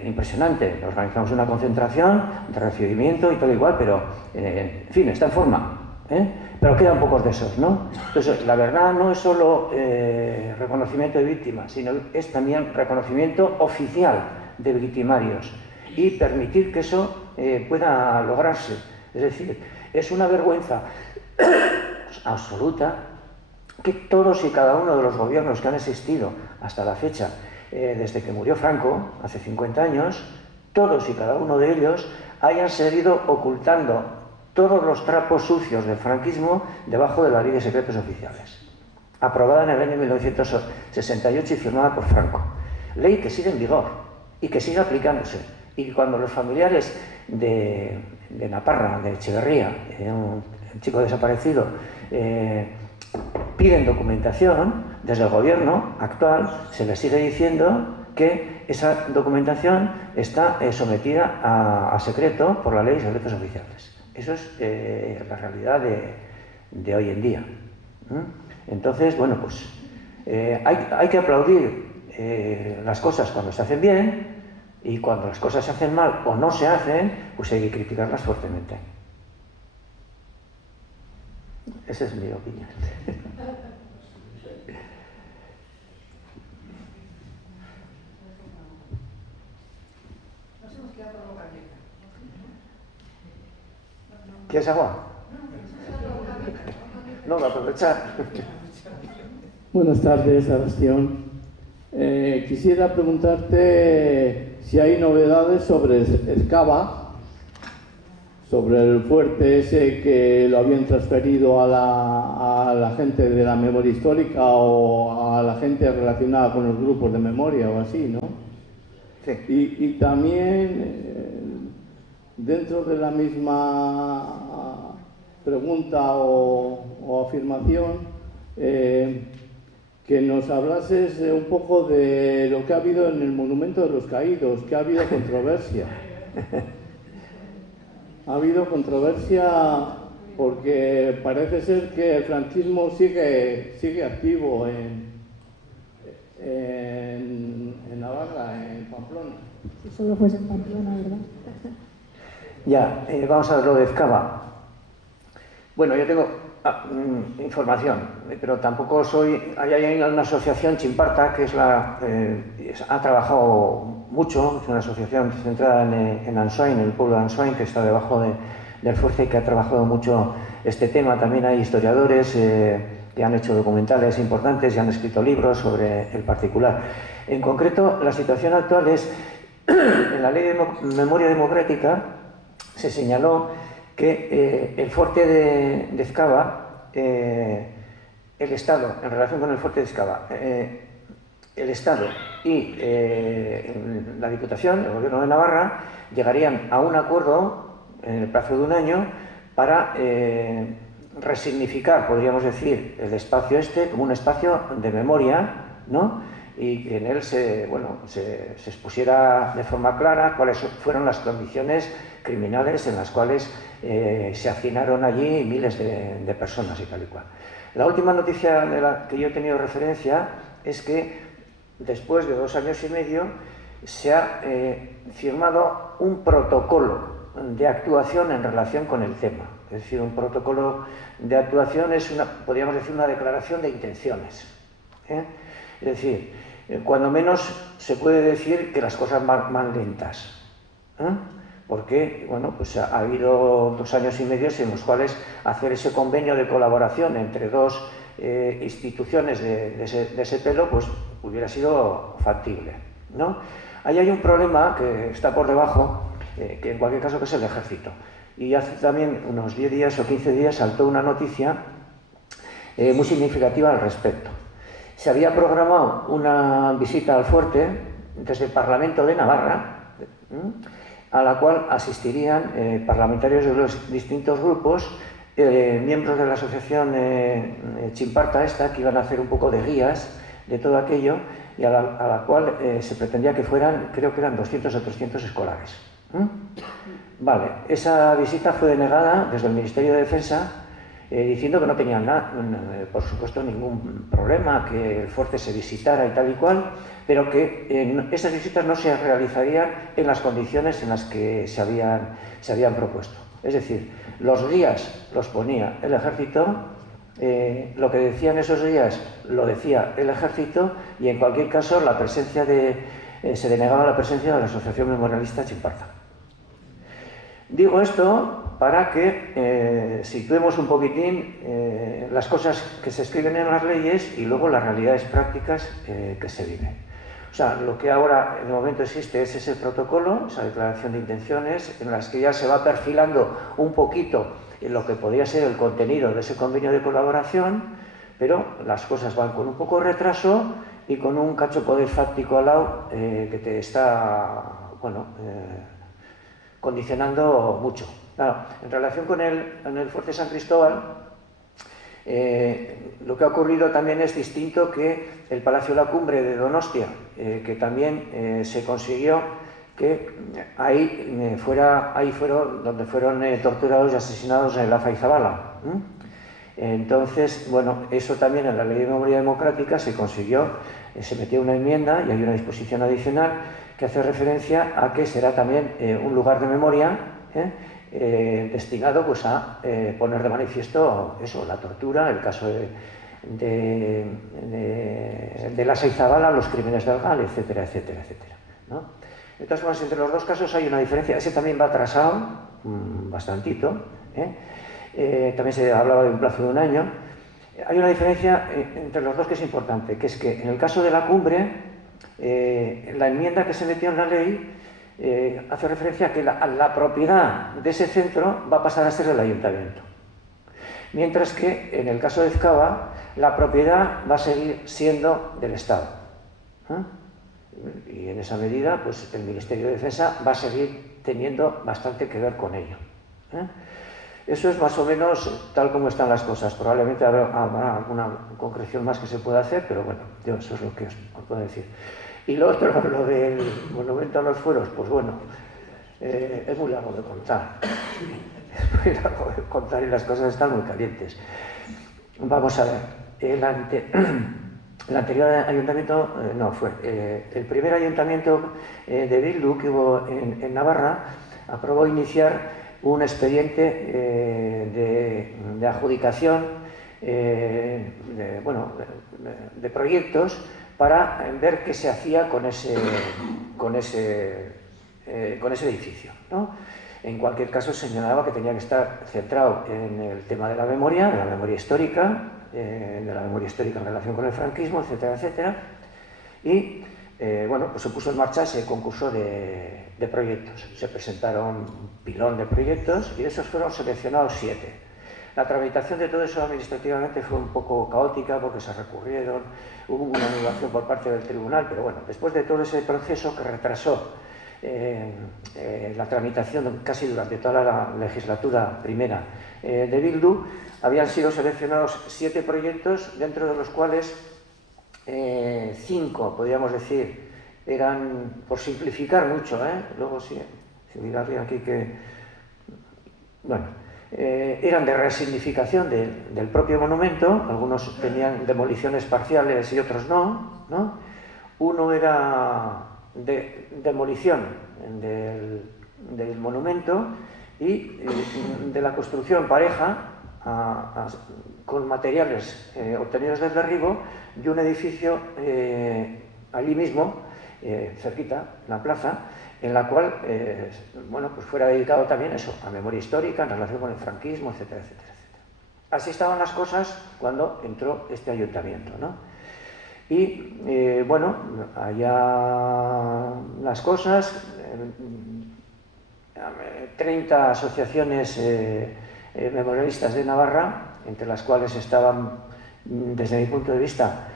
impresionante. Organizamos una concentración de recibimiento y todo igual, pero en fin, está en forma, Pero quedan pocos de esos, ¿no? Entonces, la verdad no es solo reconocimiento de víctimas, sino es también reconocimiento oficial de victimarios y permitir que eso pueda lograrse. Es decir, es una vergüenza absoluta que todos y cada uno de los gobiernos que han existido hasta la fecha, desde que murió Franco, hace 50 años, todos y cada uno de ellos hayan seguido ocultando todos los trapos sucios del franquismo debajo de la Ley de Secretos Oficiales, aprobada en el año 1968 y firmada por Franco. Ley que sigue en vigor y que sigue aplicándose. Y cuando los familiares de Naparra, de Echeverría, un chico desaparecido, piden documentación, desde el gobierno actual se les sigue diciendo que esa documentación está sometida a secreto por la Ley de Secretos Oficiales. Eso es la realidad de hoy en día. Entonces, bueno, pues hay que aplaudir las cosas cuando se hacen bien, y cuando las cosas se hacen mal o no se hacen, pues hay que criticarlas fuertemente. Esa es mi opinión. ¿Quieres agua? No, voy a aprovechar. Buenas tardes, Sebastián. Quisiera preguntarte si hay novedades sobre Ezkaba, sobre el fuerte ese que lo habían transferido a la gente de la memoria histórica o a la gente relacionada con los grupos de memoria o así, ¿no? Sí. Y también, dentro de la misma pregunta o afirmación, que nos hablases un poco de lo que ha habido en el Monumento de los Caídos, que ha habido controversia. Ha habido controversia porque parece ser que el franquismo sigue activo en Navarra, en Pamplona. Si solo fuese en Pamplona, ¿verdad? Ya, vamos a ver lo de Ezkaba. Bueno, yo tengo información, pero tampoco soy... Hay una asociación, Chimparta, que es ha trabajado mucho, es una asociación centrada en Ansoain, en el pueblo de Ansoain, que está debajo del fuerte y que ha trabajado mucho este tema. También hay historiadores que han hecho documentales importantes y han escrito libros sobre el particular. En concreto, la situación actual es, en la Ley de Memoria Democrática se señaló que el fuerte de Ezkaba, el Estado, en relación con el fuerte de Ezkaba, el Estado y la Diputación, el Gobierno de Navarra, llegarían a un acuerdo en el plazo de un año para resignificar, podríamos decir, el espacio este como un espacio de memoria, ¿no? Y que en él se expusiera de forma clara cuáles fueron las condiciones criminales en las cuales se hacinaron allí miles de personas y tal y cual. La última noticia de la que yo he tenido referencia es que después de 2 años y medio se ha firmado un protocolo de actuación en relación con el tema. Es decir, un protocolo de actuación es podríamos decir, una declaración de intenciones. Es decir, cuando menos se puede decir que las cosas van lentas. Porque, bueno, pues ha habido 2 años y medio en los cuales hacer ese convenio de colaboración entre dos instituciones de ese pelo, pues hubiera sido factible, ¿no? Ahí hay un problema que está por debajo, que en cualquier caso que es el ejército. Y hace también unos 10 días o 15 días saltó una noticia muy significativa al respecto. Se había programado una visita al fuerte desde el Parlamento de Navarra, a la cual asistirían parlamentarios de los distintos grupos, miembros de la asociación Chimparta esta, que iban a hacer un poco de guías de todo aquello, y a la cual se pretendía que fueran, creo que eran 200 o 300 escolares. Vale, esa visita fue denegada desde el Ministerio de Defensa, diciendo que no tenían nada, por supuesto, ningún problema, que el fuerte se visitara y tal y cual, pero que esas visitas no se realizarían en las condiciones en las que se habían propuesto. Es decir, los días los ponía el ejército, lo que decían esos días lo decía el ejército, y en cualquier caso la presencia se denegaba la presencia de la Asociación Memorialista Chimparta. Digo esto para que situemos un poquitín las cosas que se escriben en las leyes y luego las realidades prácticas que se viven. O sea, lo que ahora de momento existe es ese protocolo, esa declaración de intenciones, en las que ya se va perfilando un poquito lo que podría ser el contenido de ese convenio de colaboración, pero las cosas van con un poco de retraso y con un cacho poder fáctico al lado que te está, bueno, condicionando mucho. Claro, en relación con el Fuerte San Cristóbal, lo que ha ocurrido también es distinto que el Palacio de la Cumbre de Donostia, que también se consiguió que ahí fueron donde fueron torturados y asesinados en Laza y Zabala. Entonces, bueno, eso también en la Ley de Memoria Democrática se consiguió, se metió una enmienda y hay una disposición adicional que hace referencia a que será también un lugar de memoria destinado pues, a poner de manifiesto eso, la tortura, el caso de Laza y Zabala, los crímenes del GAL, etcétera, etcétera, etcétera, ¿no? De todas formas, entre los dos casos hay una diferencia. Ese también va atrasado, bastantito. También se hablaba de un plazo de un año. Hay una diferencia entre los dos que es importante, que es que en el caso de la cumbre, la enmienda que se metió en la ley hace referencia a que la propiedad de ese centro va a pasar a ser del ayuntamiento. Mientras que en el caso de Ezkaba, la propiedad va a seguir siendo del Estado. Y en esa medida, pues el Ministerio de Defensa va a seguir teniendo bastante que ver con ello. Eso es más o menos tal como están las cosas. Probablemente habrá alguna concreción más que se pueda hacer, pero bueno, yo eso es lo que os puedo decir. Y lo otro, lo del monumento a los fueros, pues bueno, es muy largo de contar. Es muy largo de contar y las cosas están muy calientes. Vamos a ver, el anterior ayuntamiento, el primer ayuntamiento de Bildu que hubo en Navarra aprobó iniciar un expediente de adjudicación de proyectos para ver qué se hacía con ese edificio, ¿no? En cualquier caso señalaba que tenía que estar centrado en el tema de la memoria histórica, en relación con el franquismo, etcétera, etcétera. Y bueno, pues se puso en marcha ese concurso de proyectos. Se presentaron un pilón de proyectos y de esos fueron seleccionados 7. La tramitación de todo eso administrativamente fue un poco caótica porque se recurrieron, hubo una anulación por parte del tribunal, pero bueno, después de todo ese proceso que retrasó la tramitación casi durante toda la legislatura primera de Bildu, habían sido seleccionados 7 proyectos, dentro de los cuales 5, podríamos decir, eran, por simplificar mucho, luego si mirarle aquí que, bueno, eran de resignificación del propio monumento, algunos tenían demoliciones parciales y otros no, ¿no? Uno era de demolición del monumento y de la construcción pareja con materiales obtenidos del derribo de un edificio allí mismo, cerquita, en la plaza, en la cual bueno, pues fuera dedicado también eso, a memoria histórica en relación con el franquismo, etcétera, etcétera, etcétera. Así estaban las cosas cuando entró este ayuntamiento, ¿no? Y bueno, allá las cosas, 30 asociaciones memorialistas de Navarra, entre las cuales estaban, desde mi punto de vista,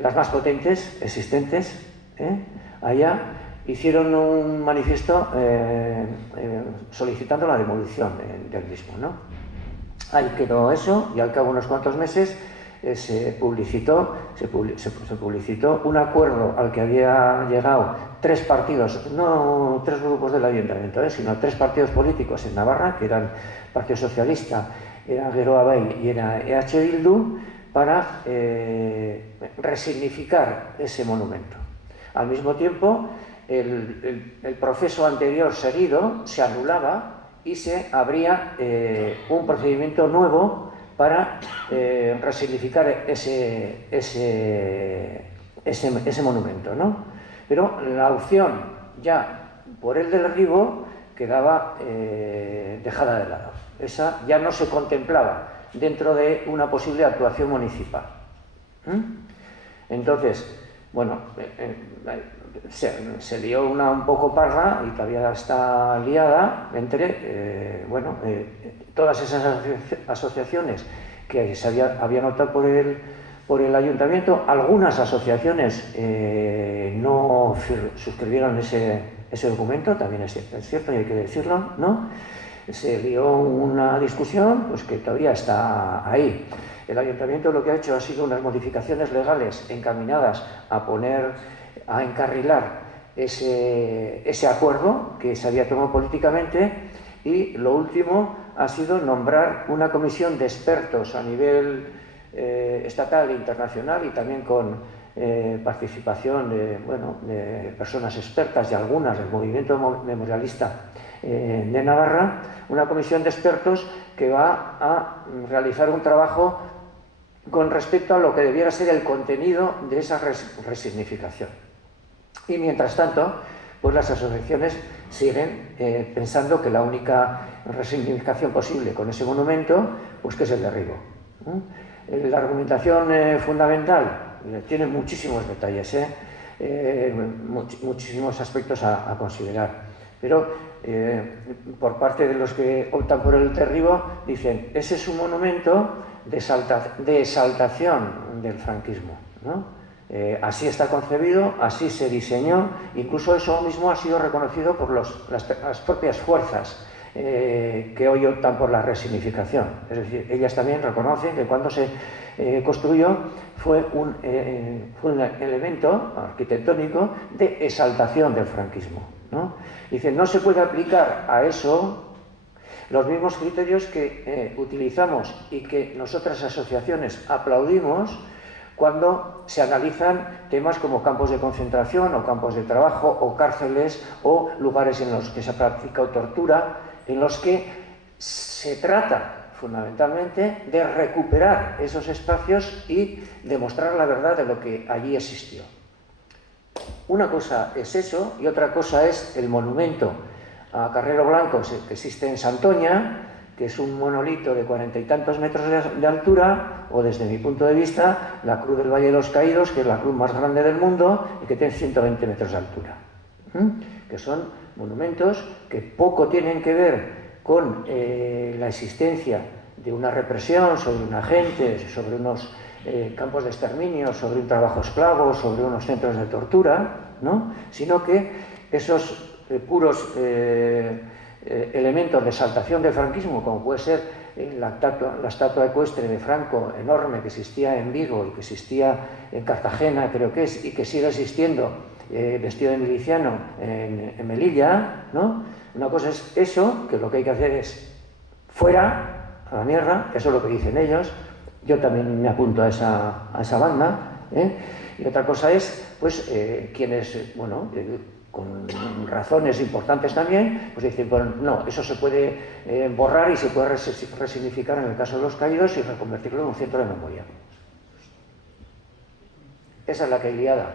las más potentes existentes, allá hicieron un manifiesto solicitando la demolición del mismo, ¿no? Ahí quedó eso y al cabo de unos cuantos meses se publicitó un acuerdo al que había llegado 3 partidos, no 3 grupos del ayuntamiento, sino 3 partidos políticos en Navarra, que eran Partido Socialista, era Geroa Bai y era EH Bildu, para resignificar ese monumento. Al mismo tiempo, el proceso anterior seguido se anulaba y se abría un procedimiento nuevo para resignificar ese monumento, ¿no? Pero la opción ya por el del derribo quedaba dejada de lado. Esa ya no se contemplaba dentro de una posible actuación municipal. Entonces, bueno, se lió una un poco parda y todavía está liada entre todas esas asociaciones que habían optado por el ayuntamiento. Algunas asociaciones no suscribieron ese documento, también es cierto y hay que decirlo, ¿no? Se lió una discusión pues, que todavía está ahí. El ayuntamiento lo que ha hecho ha sido unas modificaciones legales encaminadas a encarrilar ese acuerdo que se había tomado políticamente, y lo último ha sido nombrar una comisión de expertos a nivel estatal e internacional, y también con participación de personas expertas y algunas del movimiento memorialista de Navarra, una comisión de expertos que va a realizar un trabajo con respecto a lo que debiera ser el contenido de esa resignificación. Y mientras tanto, pues las asociaciones siguen pensando que la única resignificación posible con ese monumento, pues que es el derribo. La argumentación fundamental tiene muchísimos detalles, muchísimos aspectos a considerar. Pero por parte de los que optan por el derribo, dicen, ese es un monumento de exaltación del franquismo, ¿no? Así está concebido, así se diseñó, incluso eso mismo ha sido reconocido por las propias fuerzas que hoy optan por la resignificación. Es decir, ellas también reconocen que cuando se construyó fue un elemento arquitectónico de exaltación del franquismo, ¿no? Dicen, no se puede aplicar a eso los mismos criterios que utilizamos y que nosotras asociaciones aplaudimos cuando se analizan temas como campos de concentración o campos de trabajo o cárceles o lugares en los que se ha practicado tortura, en los que se trata fundamentalmente de recuperar esos espacios y demostrar la verdad de lo que allí existió. Una cosa es eso y otra cosa es el monumento a Carrero Blanco que existe en Santoña, que es un monolito de 40 y tantos metros de altura, o desde mi punto de vista, la Cruz del Valle de los Caídos, que es la cruz más grande del mundo y que tiene 120 metros de altura. Que son monumentos que poco tienen que ver con la existencia de una represión sobre una gente, sobre unos campos de exterminio, sobre un trabajo esclavo, sobre unos centros de tortura, ¿no? Sino que esos puros elementos de exaltación del franquismo, como puede ser la estatua ecuestre de Franco enorme que existía en Vigo y que existía en Cartagena, creo que es, y que sigue existiendo vestido de miliciano en Melilla, ¿no? Una cosa es eso, que lo que hay que hacer es fuera, a la mierda, eso es lo que dicen ellos, yo también me apunto a esa banda, y otra cosa es, pues, quienes, bueno, con razones importantes también, pues dicen, bueno, no, eso se puede borrar y se puede resignificar en el caso de los caídos y reconvertirlo en un centro de memoria. Esa es la que hay liada.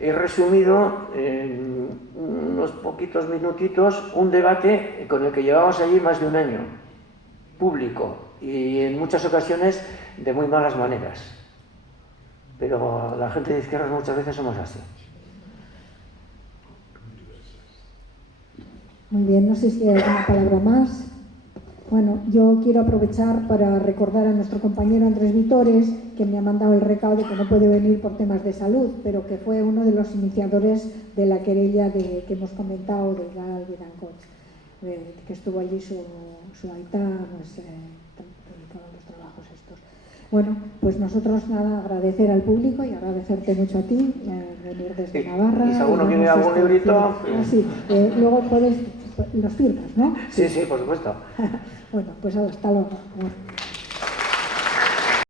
He resumido en unos poquitos minutitos un debate con el que llevamos allí más de un año, público, y en muchas ocasiones de muy malas maneras. Pero la gente de izquierdas muchas veces somos así. Muy bien, no sé si hay alguna palabra más. Bueno, yo quiero aprovechar para recordar a nuestro compañero Andrés Vitores, que me ha mandado el recado de que no puede venir por temas de salud, pero que fue uno de los iniciadores de la querella que hemos comentado de Gal Vidancot, que estuvo allí su aita, pues, publicando los trabajos estos. Bueno, pues nosotros nada, agradecer al público y agradecerte mucho a ti, venir desde Navarra. Y si alguno quiere algún librito... Sí, luego puedes, los firmas, ¿no? Sí, sí, por supuesto. Bueno, pues hasta luego.